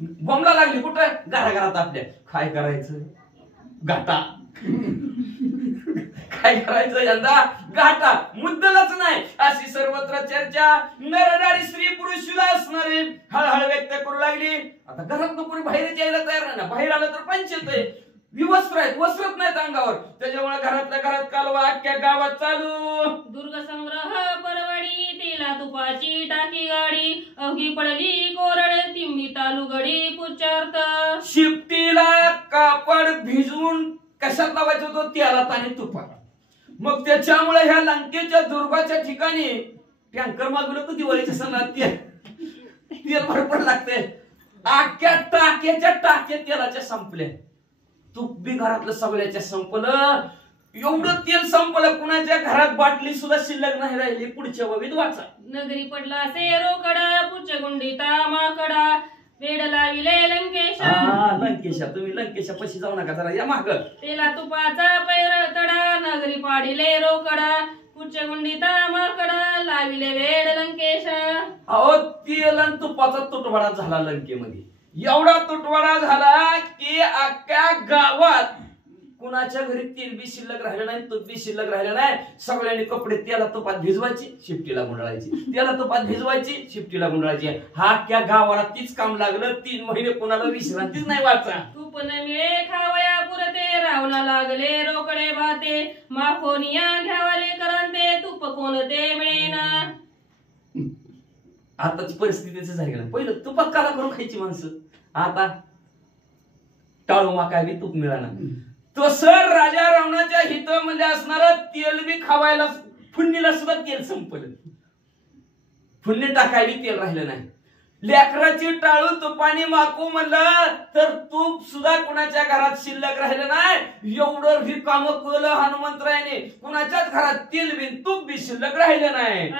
बॉम्बला लागली कुठं? घराघरात आपल्या. काय करायचं? घाटा. काय करायचं यंदा? घाटा. मुद्दलच नाही अशी सर्वत्र चर्चा नरनारी स्त्री पुरुष सुद्धा असणारे हळहळ व्यक्त करू लागली. आता घरात कोणी बाहेर यायला तयार नाही ना. बाहेर आलं तर पंचायत आहे. विवस्त्र आहेत, वस्त्रच नाहीत अंगावर. त्याच्यामुळे घरातल्या घरात कालवा अख्ख्या गावात चालू. दुर्गसंग्रह परवडी तेला तुपाची टाकी गाडी अवघी पडली कोरडे तिंबी तालू गडी पुचार्थ. शिपटीला कापड भिजवून कशात लावायचं होतं? त्याला आणि तुपात. मग त्याच्यामुळे ह्या लंकेच्या दुर्गाच्या ठिकाणी टँकर मागवलं तर दिवाळीच्या सणात तेल भरपूर लागते. अख्ख्या टाक्याच्या टाक्या तेलाच्या संपल्या. तूप बी घरातलं सगळ्याच्या संपलं. एवढं तेल संपलं कुणाच्या घरात बाटली सुद्धा शिल्लक नाही राहिली. पुढच्या ववीत वाचा. नगरी पडला से रोकडा पुच्छ गुंडीता माकडा वेड लाविले लंकेशा. लंकेशा, तुम्ही लंकेशा पशी जाऊ नका, जरा या माग. तेला तुपाचा पैर तडा नगरी पाडिले रोकडा पुच्छ गुंडीता माकडा लाविले वेड लंकेशा. अहो तेल आणि तुपाचा तुटवडा झाला लंकेमध्ये. एवढा तुटवडा झाला की अख्ख्या गावात कुणाच्या घरी तेल बी शिल्लक राहिलं नाही, तूप बी शिल्लक राहिलं नाही. सगळ्यांनी कपडे तेला तुपात भिजवायची, शिफ्टीला गुंडाळायची. तेला तुपात भिजवायची, शिफ्टीला गुंडाळायची. हा अख्ख्या गावाला तीच काम लागलं. 3 महिने कोणाला विश्रांतीच नाही वाचा. तूप न मिळे खावया पुरते रावणा लागले रोकडे भाते माफोनिया घ्यावाले करांते तूप कोणते मिळेना. आताची परिस्थितीच झाली. पहिलं तुपात काला करून खायची माणसं. आता टाळू माका बी तूप मिळाला. तसं राजा रावणाच्या हितामध्ये असणारं तेल बी खावायला फुंडीला सुद्धा तेल संपलं. फुंडी टाकायला तेल राहिलं नाही. लेकराची टाळू तुपाने माकू म्हणलं तर तूप सुद्धा कुणाच्या घरात शिल्लक राहिलं नाही. एवढं रिकाम केलं हनुमंतरायाने. कुणाच्याच घरात तेल बी तूप बी शिल्लक राहिलं नाही.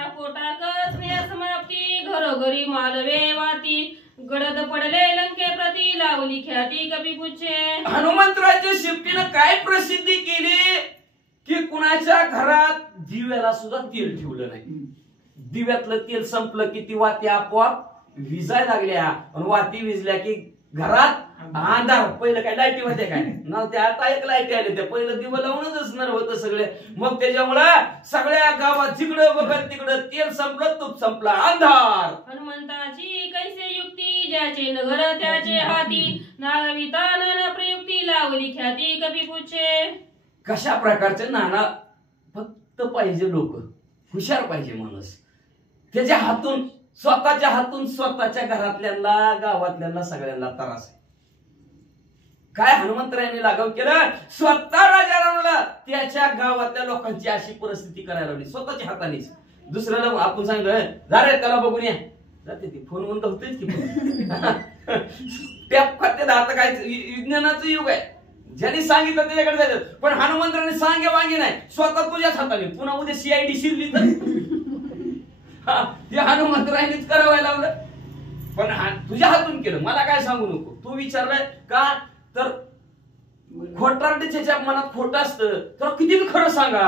समाप्ती घरोघरी मालवे वाती गडद पडले लंके प्रती लावली ख्याती कपी पुच्छे. हनुमंतरायाच्या शिफ्टीनं काय प्रसिद्धी केली की कुणाच्या घरात दिव्याला सुद्धा तेल ठेवलं नाही. दिव्यातलं तेल संपलं की ती वाती आपोआप विजायला लागल्या. आणि वाती विजल्या की घरात अंधार. पहिलं काय लाईटी होत्या काय नव्हत्या, आता एक लाईटी आले. त्या पहिलं दिवं लावूनच असणार होतं सगळे. मग त्याच्यामुळं सगळ्या गावात जिकडं बघत तिकडं तेल संपलं, तूप संपला, अंधार. हनुमंताची कैसे युक्ती ज्याचे नगर त्याचे हाती नागविता नाना प्रयुक्ती लावली ख्याती कपी पुच्छे. कशा प्रकारचे नाना फक्त पाहिजे लोक, हुशार पाहिजे माणूस. त्याच्या हातून स्वतःच्या हातून स्वतःच्या घरातल्यांना गावातल्यांना सगळ्यांना त्रास आहे. काय हनुमंतरायाने लागव केलं? स्वतः राजा रावणाला त्याच्या गावातल्या लोकांची अशी परिस्थिती करायला लावली स्वतःच्या हातानेच. दुसऱ्याला आपण सांगितलं जा रे त्याला बघून या, जाते ती फोन म्हणून होतेच की टॅप करते. आता काय विज्ञानाचं युग आहे. ज्यांनी सांगितलं त्याच्याकडे जायचं. पण हनुमंतराने सांगे वांगे नाही, स्वतः तुझ्याच हाताने. पुन्हा उद्या CID शिरली तर हे हनुमंतरायानेच करावं लावलं. पण तुझ्या हातून केलं. मला काय सांगू नको. तू विचारलंय का तर खोटारडीच्या मनात खोटं असतं तर किती खरं सांगा,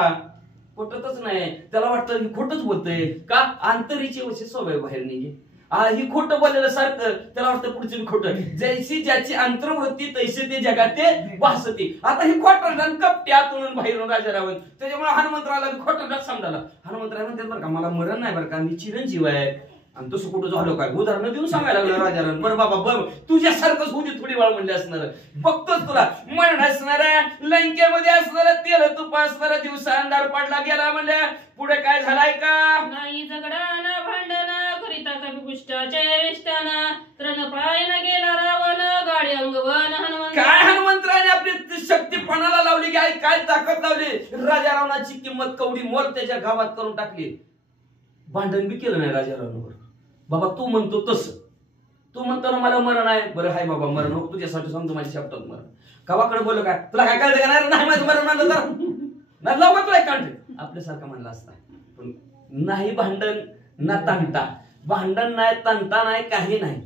खोटतच नाही. त्याला वाटतं खोटच बोलतंय का आंतरीचे वशी स्वभाव बाहेर निघे. ही खोटं बोललेलं सारखं त्याला वाटतं पुढचं खोटं. जैसी ज्याची अंतर्वृत्ती तैसे ते जगात ते भासते. आता ही खोटं कपटे आतून बाहेरून राजा रावण. त्याच्यामुळे हनुमंतराला खोटं समजाला. हनुमंतराय म्हणतात बरं का मला मरण नाही बरं का, मी चिरंजीव आहे. आणि तसं कुठं झालं काय उदाहरण देऊन सांगायला लागलं राजाराम. बरं बाबा बरं तुझ्यासारखंच होती थोडी वेळ म्हणले असणार. बघतोच तुला मरण असणार लंकेमध्ये असणार तेल तुप असणार. दिवसा अंधार पडला गेला म्हणल्या. पुढे काय झालाय का नाही झगडा ना भांडणा करिता कपी पुष्टाच्या वेष्टाना तृणप्राय न गेला रावण गाडी अंगवन. हनुमंत काय हनुमंतरायाने आपली शक्ती पणाला लावली की काय ताकद लावली. राजा रावणाची किंमत कवडी मोल त्याच्या गावात करून टाकली. भांडण बी केलं नाही राजा रावणावर. बाबा तू म्हणतो तसं तू म्हणतो ना मला मरण आहे, बरं हाय बाबा मरण हो, तुझ्यासाठी सांगतो माझ्या शब्दात मरण. गावाकडे बोल काय तुला काय कळतं का नाही माझं मरण म्हणलं तर नाही लवकर तुला काढते आपल्यासारखा म्हणला असता. पण नाही भांडण ना तंटा, भांडण नाही तंटा नाही काही नाही,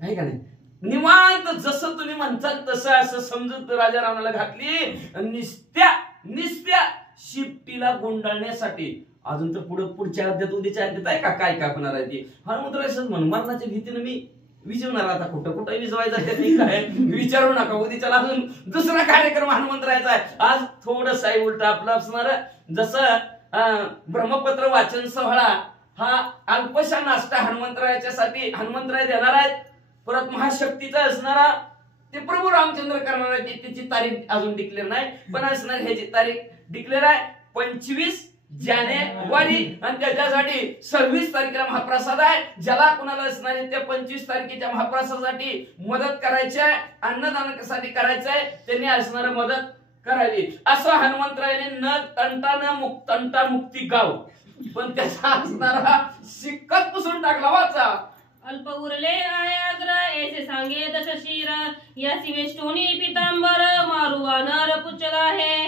आहे का नाही. निवांत जसं तुम्ही म्हणतात तसं असं समजून राजा रावणाला घातली निस्त्या शिफ्टीला गुंडाळण्यासाठी. अजून तर पुढच्या अध्यात उद्याच्या अध्यात आहे का काय कापणार आहे ती हनुमंतराव म्हणून मरणाच्या भीतीने मी विजवणार. आता कुठं विजवायचं ते काय विचारू नका, उद्याच्याला अजून दुसरा कार्यक्रम हनुमंतरायचा आहे. आज थोडस आहे उलट आपलं असणार. जसं ब्रह्मपत्र वाचन सोहळा हा अल्पशा नाश्ता हनुमंतरायाच्यासाठी हनुमंतराय देणार आहेत. परत महाशक्तीचा असणारा ते प्रभू रामचंद्र करणार आहे. त्याची तारीख अजून डिक्लेअर नाही, पण असणार ह्याची तारीख डिक्लेअर आहे 25 जानेवारी आणि त्याच्यासाठी 26 तारखेला महाप्रसाद आहे. ज्याला कुणाला असणार आहे त्या 25 तारखेच्या महाप्रसादासाठी मदत करायची आहे, अन्नदानासाठी करायचं आहे, त्यांनी असणार मदत करावी. असं हनुमंतरायाने न तंटा मुक्ती गाव, पण त्याचा असणारा शिक्कत पुसून टाकला. वाचा अल्प उरले आहे आग्र ऐसे सांगे दश शिर यासी वेष्टोनी पितांबर मारू वानर पुच्छला आहे.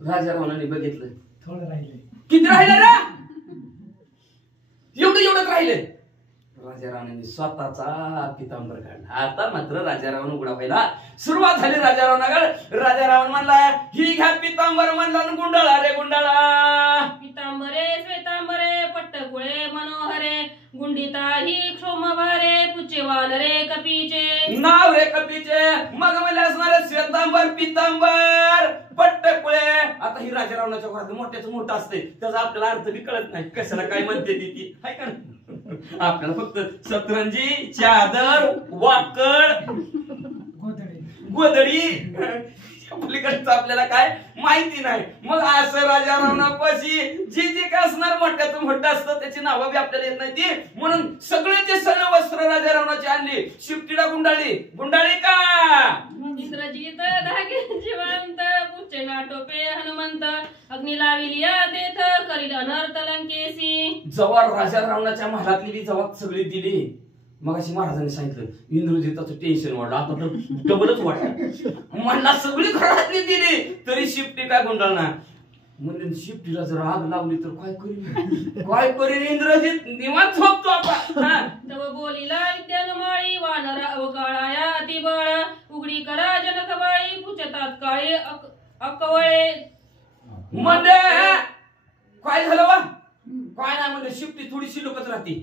राजा रावणाने बघितलं थोडं राहिले. किती राहिले रे, एवढंच राहिले. राजा रावणाने स्वतःचा पितांबर काढला. आता मात्र राजा रावण उघडा व्हायला सुरुवात झाली. राजा रावण म्हणला ही घ्या पितांबर, म्हणला गुंडाळा रे गुंडाळा. पितांबरे श्वेतांबरे पट्टकुळे मनोहरे गुंडिता ही क्षोमभारे पुचे वानरे कपीचे नाव रे कपीचे. मग मला असणार श्वेतांबर पितांबर पट्टकुळे. आता ही राजा रावणाच्या घरात मोठ्याचं मोठं असते, त्याचा आपल्याला अर्थ बी कळत नाही कशाला काय म्हणते ती हाय का. आपल्याला फक्त सतरंजी चादर वाकड गोधडी पलीकडचं आपल्याला काय माहिती नाही. मग असं राजा रावणापाशी जे काय असणार मोठ्याचं मोठं असतं त्याची नावं बी आपल्याला येत नाही ती. म्हणून सगळे जे सण वस्त्र राजा रावणाची आणली, शिफ्टीला गुंडाळी का इंद्रजित धागे जिवंत पुचे नाटोपे हनुमंत अग्नी लाविलिया तेथ करील अनर्थ लंकेसी. जवळ राजा रावणाच्या महालातली बी जवळ सगळी दिली. मग अशी महाराजांनी सांगितलं इंद्रजिताचं टेन्शन वाढलं, आता तर डबलच वाटलं. म्हणला सगळी घरातली दिली तरी शिफ्टी काय गुंडाळणार. म्हणजे शिफ्टीला जर आग लावली तर काय करीन इंद्रजित. निवांत झोपतो आपण. तव बोलीला विद्यानुमाळी वानर अवकाळाया अतिबळ उघडी करा जनकबाळी पुचतात काळी अकवळे. म्हणजे काय झालं वा काय नाही म्हणजे शिफ्टी थोडीशी लोकच राहते.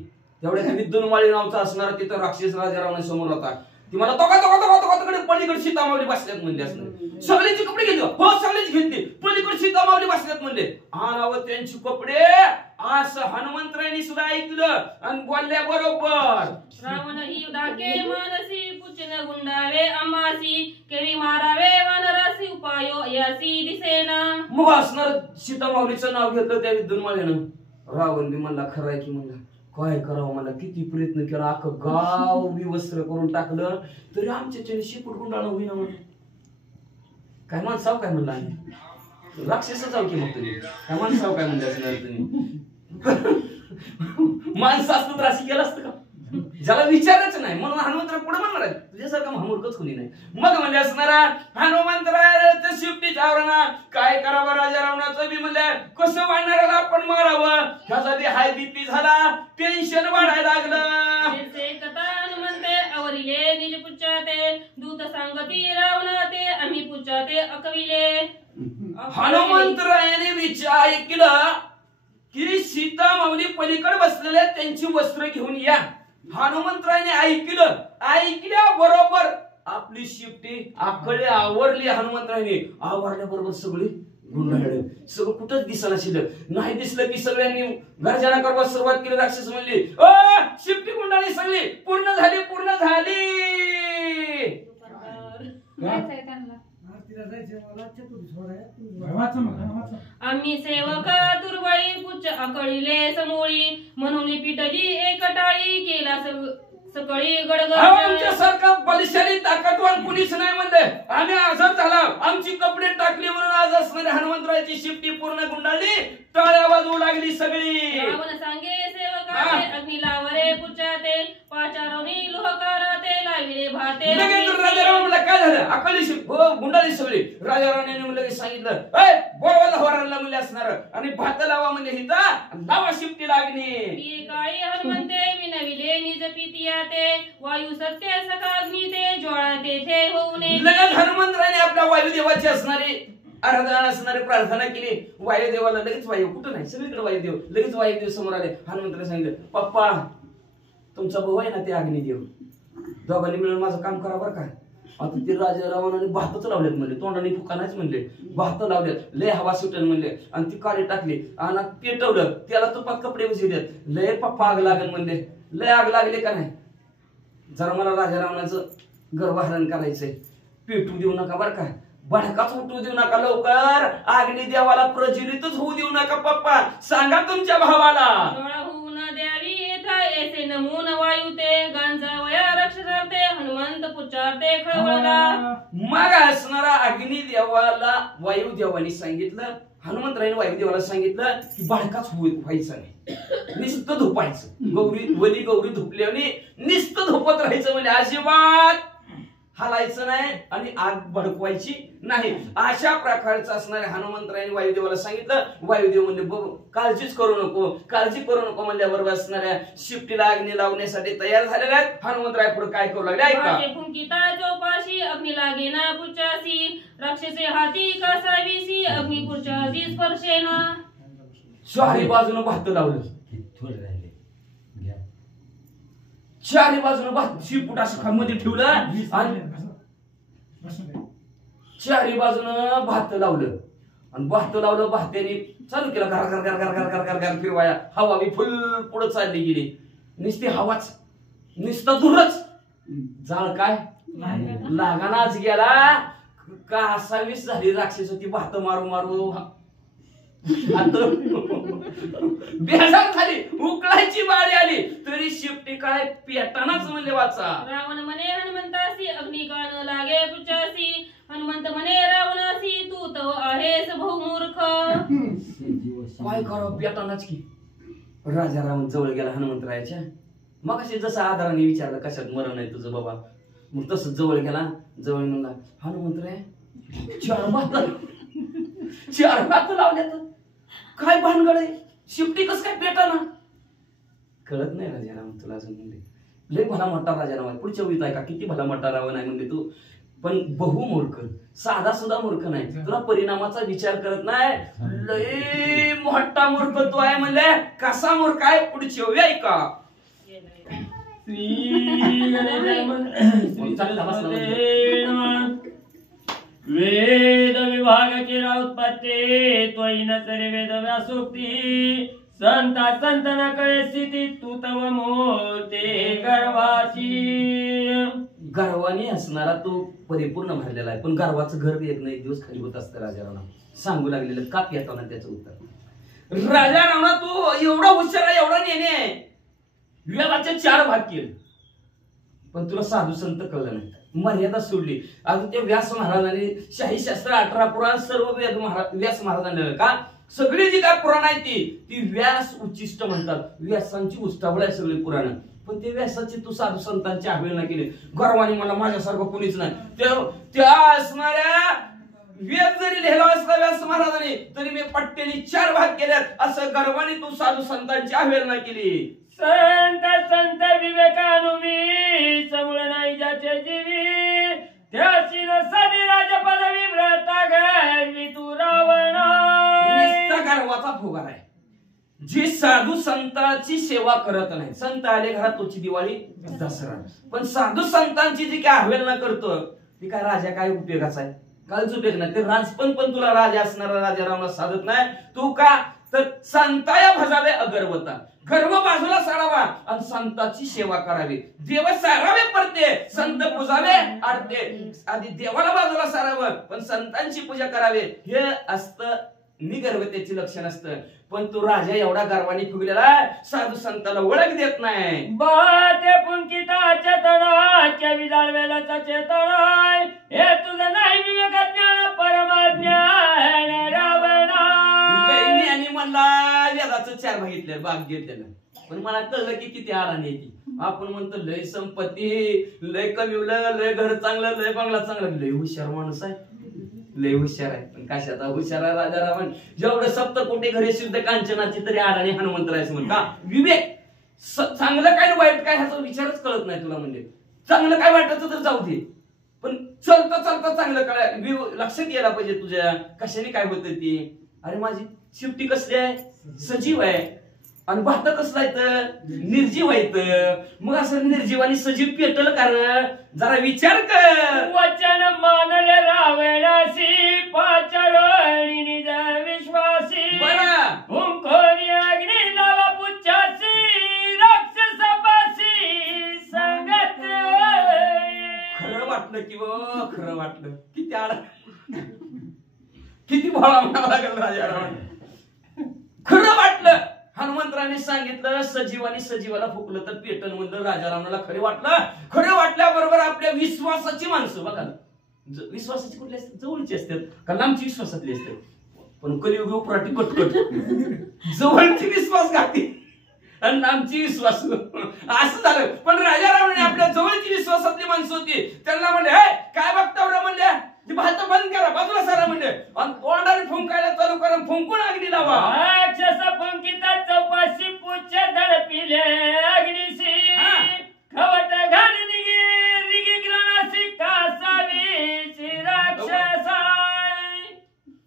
तेवढ्या विद्युन्माळी नावचा असणारा तिथं राक्षस राजा रावणासमोर होता. ती मला तोकडे पलीकडे सीतामावली बसल्यात म्हणले असणार. सगळ्याची कपडे घेतले हो, सगळ्याची घेतली. पलीकडे सीतामावली बसल्यात म्हणले. आणावं त्यांची कपडे असं हनुमंतरायांनी सुद्धा ऐकलं आणि बोलल्या बरोबर. रावण ही धाके मानसी पुचन गुंडावे अंबासी केवी मारावे वानरासी उपायो यासी दिसेना. मग असणार सीतामावलीचं नाव घेतलं त्या विद्युन्माळीनं. रावण बी म्हणला खरं आहे की म्हणला काय करावं, मला किती प्रयत्न केला, अख्खं गाव विवस्त्र करून टाकलं तरी आमच्या शिपूट गुंडाळं होईना. म्हणून काय माणसाव काय म्हणलं आम्ही राक्षस जाऊ की मग तुम्ही काय माणसाव काय म्हणले असणार तुम्ही. माणसं असतं तर अशी केलं असतं का, ज्याला विचारच नाही. म्हणून हनुमंतराय पुढे म्हणणार आहे तुझ्यासारखा महामूर्खच कोणी नाही. मग म्हणजे असणारा हनुमंतराय शिफ्टीच्या आवरणा काय करावं राजा रावणाचं बी म्हणले कसं वाढणाऱ्याला आपण मारावं. ह्याचा बी हाय बीपी झाला, टेन्शन वाढायला लागलं. कथा हनुमंते अवरिले निज पुच्छाते दूत सांगती रावणा ते आम्ही पुच्छाते अकविले. हनुमंतरायाने विचार ऐकलं की सीता माऊली पलीकडे बसलेले त्यांची वस्त्र घेऊन या. हनुमंतरायाने ऐकल्या बरोबर आपली शिफ्टी आकडे आवरली. हनुमंतरायाने आवरल्याबरोबर सगळी गुंडाळले. सगळं कुठंच दिसायला शिल्लक नाही. दिसलं की सगळ्यांनी गर्जना करवा सुरुवात केली. राक्षस म्हणली शिफ्टी गुंडाळी सगळी पूर्ण झाली. आम्ही सेवक दुर्बळी पुच्छ अकळीले समोळी म्हणून पिटली एकटाळी केला सकळी गडगड. आमच्यासारखा बलशाली ताकदवान कुणीच नाही म्हणले. आम्ही आझाद झाला, आमची कपडे टाकली म्हणून आज असणारी हनुमंतरायाची शिफ्टी पूर्ण गुंडाळली. टाळ्या वाजवू लागली सगळी. रावण सांगे सेवकाचे अग्नी लावरे पुच्छाते पाचारोनी लगेच राजाराम म्हणला काय झालं अकली हो गुंडाळी सगळी राजारामाने लगेच सांगितलं ए बोळवाला होराला म्हणले असणार आणि भात लावा म्हणजे हिता लावा शिफ्टी लागणे ती काळी हनुमंते विनविले निज पितिया ते वायू सत्य सकाग्नी ते ज्वाळा तेथे होऊ नये लगेच हनुमंतराने आपल्या वायुदेवाची असणारी आराधना असणारी प्रार्थना केली वायुदेवाला लगेच वायू कुठं नाही सगळीकडे वायुदेव लगेच वायुदेव समोर आले हनुमंतराने सांगितलं पप्पा तुमचा भाऊ आहे ना ते अग्निदेव दोघांनी मिळून माझं काम करा बरं का आता ते राजारावाने भातच लावलेत म्हणले तोंडाने फुकानाच म्हणले भात लावल्यात लय हवा सुटल म्हणले आणि ती काळी टाकली आणि पेटवलं त्याला तुपात कपडे बसवलेत लय पप्पा आग लागल म्हणले लय आग लागले का नाही जरा मला राजारावणाचं गर्भहरण करायचंय पेटू देऊ नका बरं का भडकाच उठू देऊ नका लवकर अग्निदेवाला प्रज्वलितच होऊ देऊ नका पप्पा सांगा तुमच्या भावाला ज्वाळा होऊ न द्यावी येथा ऐसे नमून वायू ते गांजावया रक्षार्थे हनुमंत पुचारते खळवळला मग असणारा अग्निदेवाला वायुदेवाने सांगितलं हनुमंतरायने वायुदेवाला सांगितलं की भडकाच व्हायचं नाही नुसतं धुपायचं गौरी धुपल्याने नुसतं धुपत राहायचं म्हणजे अजिबात हलायचं नाही आणि आग भडकवायची नाही अशा प्रकारचं असणारे हनुमंतरायने वायुदेवाला सांगितलं वायुदेव म्हणजे काळजी करू नको म्हणल्याबरोबर असणाऱ्या शिफ्टीला अग्नी लावण्यासाठी तयार झालेल्या आहेत हनुमंतराय पुढे काय करू लागले ऐका फुंकिता चौपाशी अग्नी लागे ना पुचासी रक्षेचे हाती कसावीसी अग्नी पुचासी स्पर्शेना चारी बाजूनं भात लावलं चारी बाजूनं भात शिपूट असं मध्ये ठेवलं आणि चारी बाजूनं भात लावलं आणि भात लावलं भात्याने चालू केलं घर घर घर घर घर घर घर फिरवाया हवा बी फुल पुढे चालली गेली नुसती हवाच नुसतं दूरच जाळ काय लागानाच गेला का असावीस झाली राक्षस होती भात मारू मारू बेजार झाली उकळायची बारी आली तरी शिफ्टी काय पेटानाच म्हणले वाचा रावण म्हणे हनुमंतासी अग्नी कान लागे पुचासी हनुमंत म्हणे रावणासी तू तो आहेस बहुमूर्ख काय करावं पेटानाच की राजा रावण जवळ गेला हनुमंतरायाच्या मग असे जसं आधाराने विचारलं कशात मरण आहे तुझं बाबा मग तसं जवळ गेला जवळ म्हणला हनुमंतराय चार भात लावल्यात काय भानगड आहे शिफ्टी कस काय पेटाना कळत नाही राजाराम तुला अजून म्हणले लय भला मोठा राजाराम आहे पुढच्या वेळी आहे का किती भला मोठा रावण आहे म्हणजे तू पण बहुमूर्ख साधा सुद्धा मूर्ख नाही तुला परिणामाचा विचार करत नाही लय मोठा मूर्ख तू आहे म्हणले कसा मूर्ख आहे पुढची वेळी आहे का वेद विभागाची उत्पत्ती त्वयी नसरे वेद व्यासोक्ती संता संतना कळे स्थिती तू तव मूर्ती गर्वाची गर्वाने असणारा तो परिपूर्ण भरलेला आहे पण गर्वाचं घर एक ना एक दिवस खाली होत असतं राजारावणा सांगू लागलेलं का येतो ना त्याचं उत्तर राजारावणा तू एवढा हुशार आहे एवढा नेणे आहे वेदाचे 4 भाग केले पण तुला साधू संत कळलं नाही मर्यादा सोडली अजून ते व्यास महाराजांनी शाही शास्त्र 18 पुराण सर्व वेद व्यास महाराजांनी का सगळी जी काय पुराण आहे ती व्यास उच्चिष्ट म्हणतात व्यासांची उष्टावळ आहे सगळी पुराण पण ते व्यासाची तू साधू संतांची अवहेलना केली गर्वाने मला माझ्यासारखं कोणीच नाही त्या असणाऱ्या वेद जरी लिहिला असला व्यास महाराजांनी तरी मी पट्ट्याने 4 भाग केल्यात असं गर्वाने तू साधू संतांची अवहेलना केली संत संत विवेकानुमी समूळ नाही ज्याचे जीवी त्याची नसदी राजपद विव्रता घ्यावी तू रावण गर्वाचा फुगार आहे जी साधू संतांची सेवा करत नाही संत आले घरात तोची दिवाळी दसरा पण साधू संतांची जी काय अवहेलना करतो ती काय राजा काय उपयोगाचा आहे काहीच उपयोग नाही ते राजपण पण तुला राजा असणारा राजा रावणा साधत नाही तू का तर संताया भजावे अगरवता गर्व बाजूला सारावा आणि संतांची सेवा करावी देव सारावे पडते संत पूजावे आडते आधी देवाला बाजूला सारावं पण संतांची पूजा करावी हे असतं निगर्वतेची लक्षण असतं पण तू राजा एवढा गर्वाने फुगलेला साधू संताला ओळख देत नाही बाते पुंकिता चेतनाच्या विजाळवेलाचा चेतनाय हे तुझं नाही विवेक ज्ञान परमज्ञान रावणा आणि म्हणला वेदाचं 4 भागितले भाग घेतलेलं पण मला कळलं की किती अडाणी आहे ती. आपण म्हणतो लय संपत्ती, लय कमिवलं, लय घर चांगलं, लय बंगला चांगला, लय हुशार माणूस आहे, लय हुशार आहे. पण कशाचा हुशार आहे राजा रावण? जेवढं सप्तकोटी घरी शुद्ध कांचनाची तरी अडाणी हनुमंतरायचं म्हण का? विवेक चांगलं काय वाईट काय ह्याचा विचारच कळत नाही तुला. म्हणजे चांगलं काय वाटायचं तर जाऊ दे, पण चलता चलता चांगलं काय लक्षात यायला पाहिजे तुझ्या कशाने काय होत ती. अरे माझी शिफ्टी कसली आहे? सजीव आहे. आणि भात कसला येत? निर्जीव आहेत. मग असं निर्जीव आणि सजीव पेटल कर, जरा विचार कर. वचन मानले रावणासी पाचारणी निज विश्वासी बरं ओंकोरी अग्नी लावा पुच्छासी राक्षसापासी संगत. खरं वाटलं की खरं वाटलं. किती आड किती भोळा म्हणावं लागेल राजा रावण. खरं वाटलं. हनुमंतराने सांगितलं सजीव आणि सजीवाला फुकलं तर पेटन म्हणलं. राजा रावणाला खरे वाटलं. खरं वाटल्याबरोबर आपल्या विश्वासाची माणसं बघा, विश्वासाची कुठली असतात? जवळची असतात का लांबची विश्वासातली असतात? पण कलियुग उपराटी कटकट जवळची विश्वास घाती आणि लांबची विश्वास असं झालं. पण राजा रावणाने आपल्या जवळची विश्वासातली माणसं होती त्यांना म्हणले काय बघता बरं म्हणल्या, ती भात बंद करा बाजूला सारा म्हणले आणि तोंडाने फुंकायला चालू करा, फुंकून अग्नी लावा. राक्षस फुंकिता चौपाशी पुच्छ दडपिले अग्निशी खवट घाली निगी रिगी ग्रणाशी कासावीची राक्षसाई.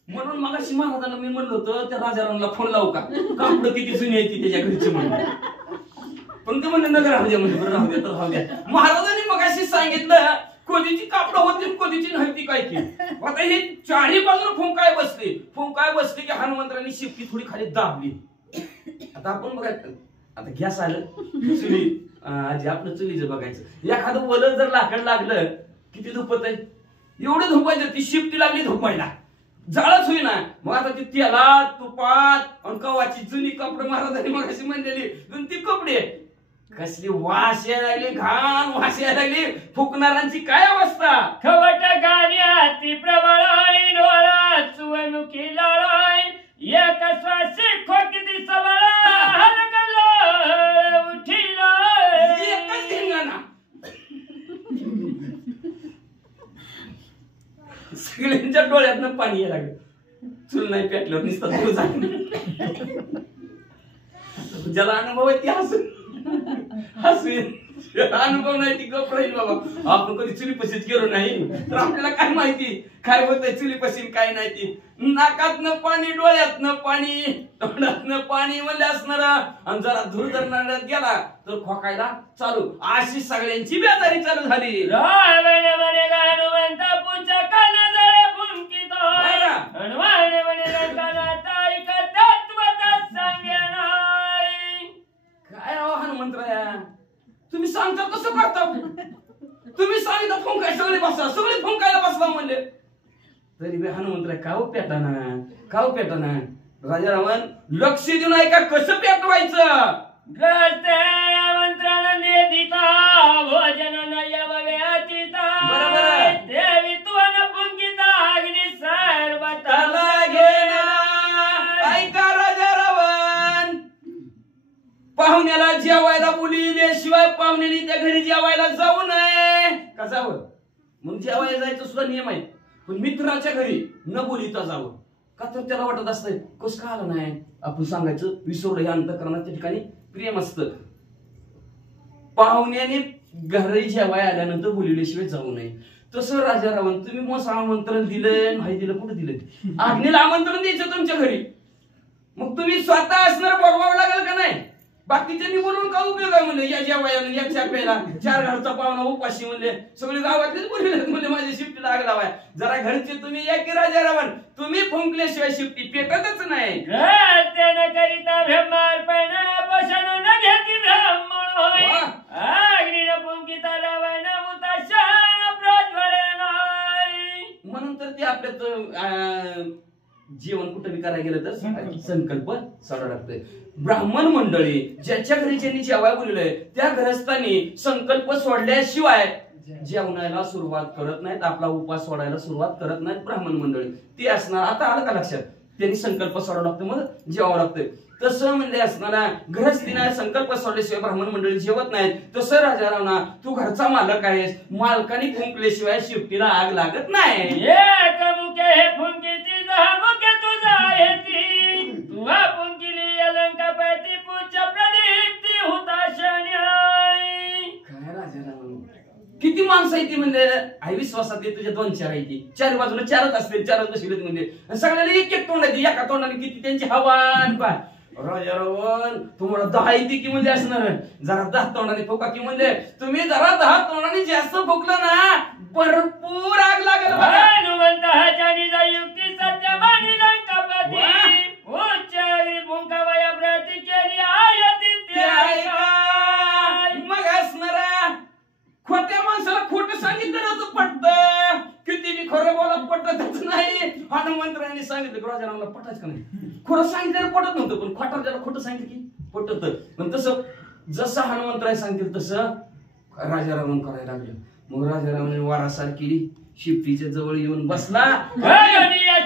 म्हणून मगाशी महाराजांना मी म्हणलं होतं त्या राजारावला फोन लावू का, कापड किती जुनी आहे ती त्याच्या घरची म्हणून. पण ते म्हणले नगर राहू द्या, म्हणजे बरं राहू द्या तर राहू द्या. महाराजांनी मगाशी सांगितलं कधीची कापड होती कधीची नव्हती काय की. आता हे चारही बाजूला फुंकाय बसली की हनुमंतरांनी शिफ्टी थोडी खाली दाबली. आता आपण बघायचं, आता गॅस आलं चुली आजी आपलं चुलीचं बघायचं. एखादं वलं जर लाकड लागलं किती धुपत आहे, एवढं धुपायचं. ती शिफ्टी लागली धुपायला, जाळच होईना. मग आता ती तेलात तुपात आणि कवाची जुनी कपडे महाराजांनी मगाशी म्हणलेली ती कपडे कसली वास यायला लागली, घाण वास यायला लागली. फुकणाऱ्यांची काय अवस्था. खवट गाणी हाती प्रबळ डोळा चुवमुखी लाळ एक श्वासी खोकी सबळ हलगल उठीला एकच धिंगाणा. सगळ्यांच्या डोळ्यातनं पाणी यायला लागलं. चूल नाही पेटलं नुसतं दूर झालं. ज्याला अनुभव आहे ती हसून अनुभव नाही ती गप राहील बाबा. आपण कधी चुलीपशीच गेलो नाही तर आपल्याला काय माहिती काय होतंय चुलीपशी काय नाही ती. नाकातनं पाणी, डोळ्यातनं पाणी, तोंडातनं पाणी म्हणले असणार. आणि जरा धूर धरणाऱ्यात गेला तर खोकायला चालू. अशी सगळ्यांची बेजारी चालू झाली. रावण म्हणे हनुमंत पुच्छ कान जळे फुंकितो हनुमान म्हणे लंकानाथ ऐका तत्वता सांगे नाही. काय राव हनुमंतराया, तुम्ही सांगता कसं करता? तुम्ही सांगितलं फुंकाय सगळे फुंकायला बसला म्हणले तरी बी हनुमंतराय काव पेटाना. राजा रावण लक्ष देऊन ऐका कसं पेटवायचं. ग्रस्ते आमंत्रण नेदिता भोजन नयव व्यतीता बरोबर. देवी तुवन फुंकिता अग्नी सर्वतला घेना. ऐका राजा रावण, पाहुण्याला जेवायला बोलिल्याशिवाय पाहुण्याने त्या घरी जेवायला जाऊ नये. का जावं? म्हणून जेवायला जायचं सुद्धा नियम आहे. पण मित्राच्या घरी न बोलिता जावं. का तर त्याला वाटत असतंय कस का आलं नाही, आपण सांगायचं विसरलं. हे अंतःकरणात त्या ठिकाणी प्रेम असतं. पाहुण्याने घरी जेवाय आल्यानंतर बोलिल्याशिवाय जाऊ नये. तसं राजा रावण तुम्ही मस्त आमंत्रण दिलं नाही दिलं, कुठं दिलं? अग्नीला आमंत्रण द्यायचं तुमच्या घरी. मग तुम्ही स्वतः असणार बोलवावं लागेल का नाही? बाकीच्यांनी बोलून का उपयोग आहे म्हणले. या जेवायला या छाप्याला 4 घरचा पाहुणा उपाशी म्हणले. सगळे गावातलेच बोलले म्हणजे माझी शिफ्टी लागला बाय. जरा घरचे तुम्ही या की राजा रावण, तुम्ही फुंकल्याशिवाय शिफ्टी पेटतच नाही. त्यानं करिता ब्रह्मार्पण पोषण न घेती ब्रह्मण होय अग्नीनं फुंकिता रावण उताशान प्रज्वलन होय. म्हणून तर ते आपल्यात जेवण कुठं बी करायला गेलं तर संकल्प सोडावा लागतोय. ब्राह्मण मंडळी ज्याच्या घरी ज्यांनी जेवाय बोलवलंय त्या घरस्थांनी संकल्प सोडल्याशिवाय जेवणाला सुरुवात करत नाहीत, आपला उपास सोडायला सुरुवात करत नाहीत ब्राह्मण मंडळी. ती असणार. आता आलं का लक्षात? त्यांनी संकल्प सोडावं लागतं, मग जेवावं लागतं. तसं म्हणजे असताना गृहस्थीना संकल्प सोडल्याशिवाय ब्राह्मण मंडळी जेवत नाहीत. तसं राजा रावणा तू घरचा मालक आहेस, मालकाने फुंकल्याशिवाय शिफ्टीला आग लागत नाही. एक मुके हे फुंकीची 10 मुके तुझा आहे ती, तुवा फुंकिली अलंकापती पूज्य प्रदीप्ती हुताशन्याय. काय राजा रावण, किती माणसं आहे ती म्हणजे आई विश्वासातली तुझ्या 2-4 आहे ती, 4 बाजूला 4च असते, 4च बसले म्हणजे सगळ्याला एक तोंड आहे, एका तोंडाने किती त्यांची हवान. काय राजा रावण तुम्हाला 10 येते की म्हणजे असणार, जरा 10 तोंडाने फुका की म्हणजे तुम्ही जरा 10 तोंडाने जास्त फुकलं ना भरपूर आग लागेल. हनुमंत हाच्यानी जा युक्ती सत्य मानी लंकापती, उच्चारी फुंकावया प्रती केली आयती ते ऐका. मग असणारा खोट्या माणसाला खोटं सांगितलं नव्हतं पटत, किती मी खरं बोला पटतच नाही. हनुमंतरायाने सांगितलं की राजा रावणाला पटायचं का नाही, खरं सांगितलं पटत नव्हतं, पण खोटा ज्याला खोटं सांगितलं की पटत. पण तसं जसं हनुमंतराय सांगितलं तसं राजा रावण करायला लागलं. मग राजा रावणाने वारासार केली, शिफ्टीच्या जवळ येऊन बसला.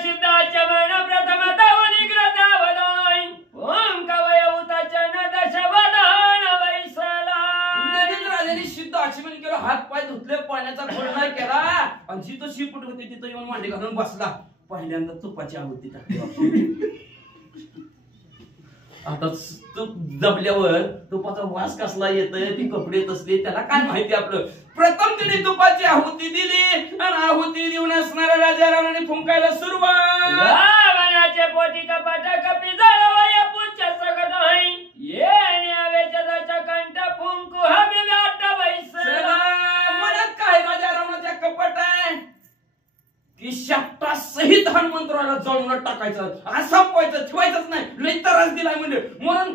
शुद्धाच्या मरण प्रथम दावली ग्रतावदाय फुंकावया हुताच्या दशवदान वैसला. राजाने शुद्ध आचमन केलं, हात पाय धुतले, पाण्याचा घोळणा केला आणि जिथं शिपट होती तिथं येऊन मांडी घालून बसला. पहिल्यांदा तुपाची आहुती टाकली. आता तूप दबल्यावर तुपाचा वास कसला येतोय, ती कपडे तसले त्याला काय माहिती आपलं. प्रथम तिने तुपाची आहुती दिली आणि आहुती देऊन असणाऱ्या राजा रावणाने फुंकायला सुरुवात. रावणाचे पोटी कपाट कपी जळवया पुच्छ सगट होई, येणे आवेच्या दाच्या कंठ फुंकू हवे गाठ वैसला. मनात काय राजा रावणाच्या कपट आहे की शापटा सहित हनुमंतराला जळून टाकायचं, संपवायचं, ठेवायचंच नाही. लई त्रास दिलाय म्हणजे म्हणून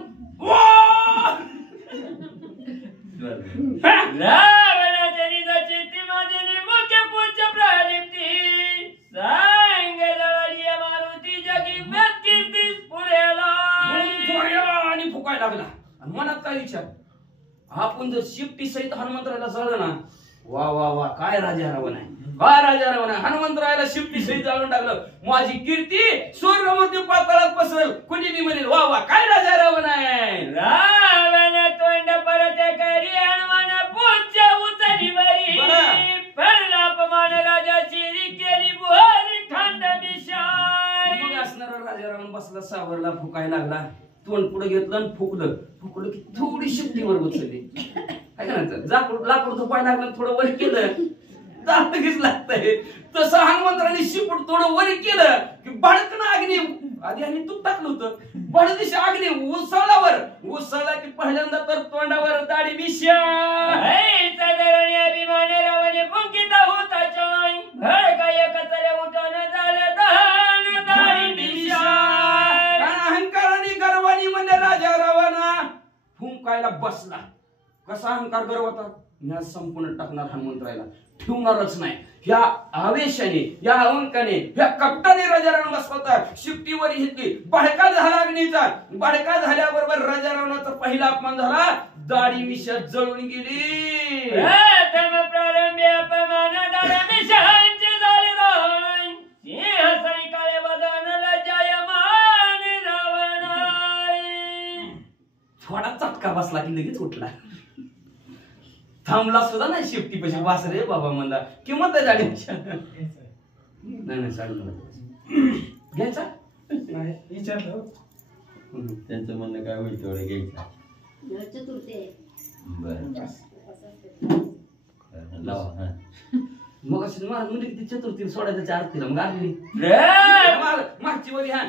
रावणाच्या निजाची तिमादिनी मुख्य पुच्छ प्रदीप्ती, सांगे जळाली मारुती जगी मेत कीर्तीस पुरेला. आणि फुकायला लागला. आणि मनात काय विचार, आपण जर शिफ्टी सहित हनुमंतराला जळलं ना, वा वा वा काय राजा रावण आहे, काय राजा रावण आहे. हनुमंतरायाला शिफ्टी सहित जाळून टाकलं, माझी कीर्ती स्वर्गमूर्ती पाताळात पसरेल, कुणी मी म्हणेल वा वा काय राजा रावण आहे. रावण तोंड परत करी हनुमान पूज्य उचली बरी, फळला अपमान राजाची केली बुहारी खंड विषय. मग असणारा राजा रावण बसला, सावरला, फुकायला लागला. तोंड पुढे घेतलं आणि फुकलं, फुकलं की थोडी शिफ्टीवर उचलली. काय करायचं, लाकूड झोपायला लागलं, थोडं वर केलं, लगेच लागतंय. तसं हनुमंतराने शिपूट थोडं वर केलं की भडकन अग्नी, आधी आम्ही तूप टाकलं होतं, भडदिशी अग्नी उसळला की पहिल्यांदा तर तोंडावर दाढी विषय. अभिमान रावणे फुंकिता होता चाय, भडकाय कचरे उठवण झालं दहन दाढी विषय. अहंकाराने गर्वानी म्हणजे राजा रावणा फुंकायला बसला. कसा अहंकार गर्व होता, मी आज संपूर्ण टाकणार हनुमंतरायला, ठेवणारच नाही. ह्या आवेशाने, या अहंकाने, ह्या कपटाने राजा रावण बसला होता. शिफ्टीवर घेतली, भडका झाला अग्नीचा. भडका झाल्याबरोबर राजा रावणाचा पहिला अपमान झाला, दाढी मिशात जळून गेली. प्रथम प्रारंभी अपमान दाढी मिशांची झाली दोन, सिंहासनी काळे वदन लज्जायमान रावणाय. थोडा चटका बसला की लगेच उठला, थांबला सुद्धा नाही. शिफ्टी पैसे वास रे बाबा म्हणला, किंमत आहे दाढी नाही साडू घ्यायचा विचारलं त्यांचं म्हणणं काय होईल तेवढं घ्यायचं. लावा. मग असं महाराज म्हणजे किती चतुर्थी सोडायच्या आरतीला मग आरती मागची वरी. हा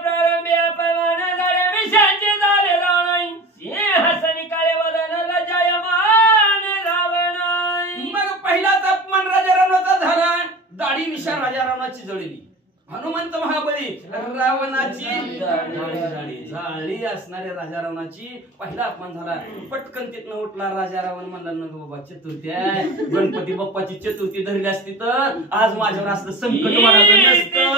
प्रारंभी अपमान दाढी मिशांची झाली दोन, सिंहासनी काळे वदन लज्जायमान रावणाय. मग पहिलाच अपमान राजा रावणाचा झाला, दाढी मिशा राजा रावणाची जळली. हनुमंत महाबळी रावणाची जाळी असणाऱ्या राजा रावणाची पहिला अपमान झाला. पटकन तिथनं उठला राजा रावण म्हणला, न बाबा चतुर्थी आहे, गणपती बाप्पाची चतुर्थी धरली असती तर आज माझ्यावर असलं संकट मला नसतं.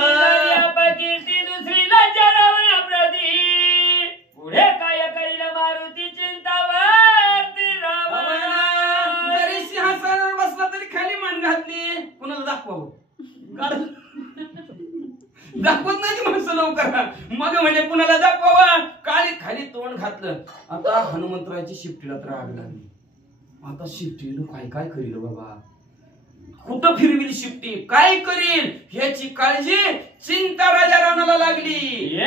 दुसरी लज्जा रावण प्रती, पुढे काय करील मारुती चिंतावरती रावण. जरी सिंहासनावर बसला तरी खाली मान घातली, कुणाला दाखवावं दाखवत नाही ती माणसं लवकर. मग म्हणजे कुणाला दाखवावा, काळी खाली तोंड घातलं. आता हनुमंतरायाची शिफ्टीला तर आग लागली. आता शिफ्टीनं काय काय करील बाबा, कुठं फिरविल शिफ्टी, काय करील ह्याची काळजी चिंता राजा रावणाला लागली.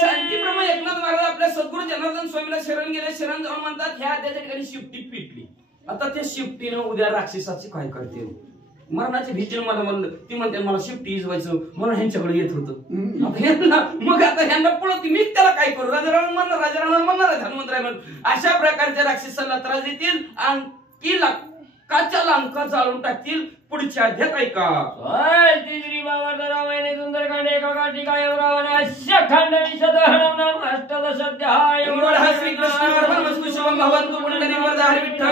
शांतीप्रम एकनाथ महाराज आपल्या सद्गुरू जनार्दन स्वामीला शरण गेले. शरण जाऊन म्हणतात ह्या त्या ठिकाणी शिफ्टी पिटली. आता त्या शिफ्टीनं उद्या राक्षसाची काय करते, मरणाची भीतीने मला म्हणलं. ती म्हणते मला शिफ्टी इजवायचं म्हणून ह्यांच्याकडे येत होतं. मग आता ह्यांना पळत मी त्याला काय करू, राजारावण म्हणणार, राजारावण म्हणणार, हनुमंतराय म्हणणार. अशा प्रकारच्या राक्षसाला त्रास देतील आणि काच्या लंका जाळून टाकतील. पुढच्या अध्यात ऐका. तिसरी बाबा रामायणे सुंदरकांड एका काठी काय रावण खंड विशद हरणम अष्टदश अध्याय. श्रीकृष्ण अर्पण वस्तु शिवम भगवंतु पुंडलिक वरदाहरी विठ्ठल.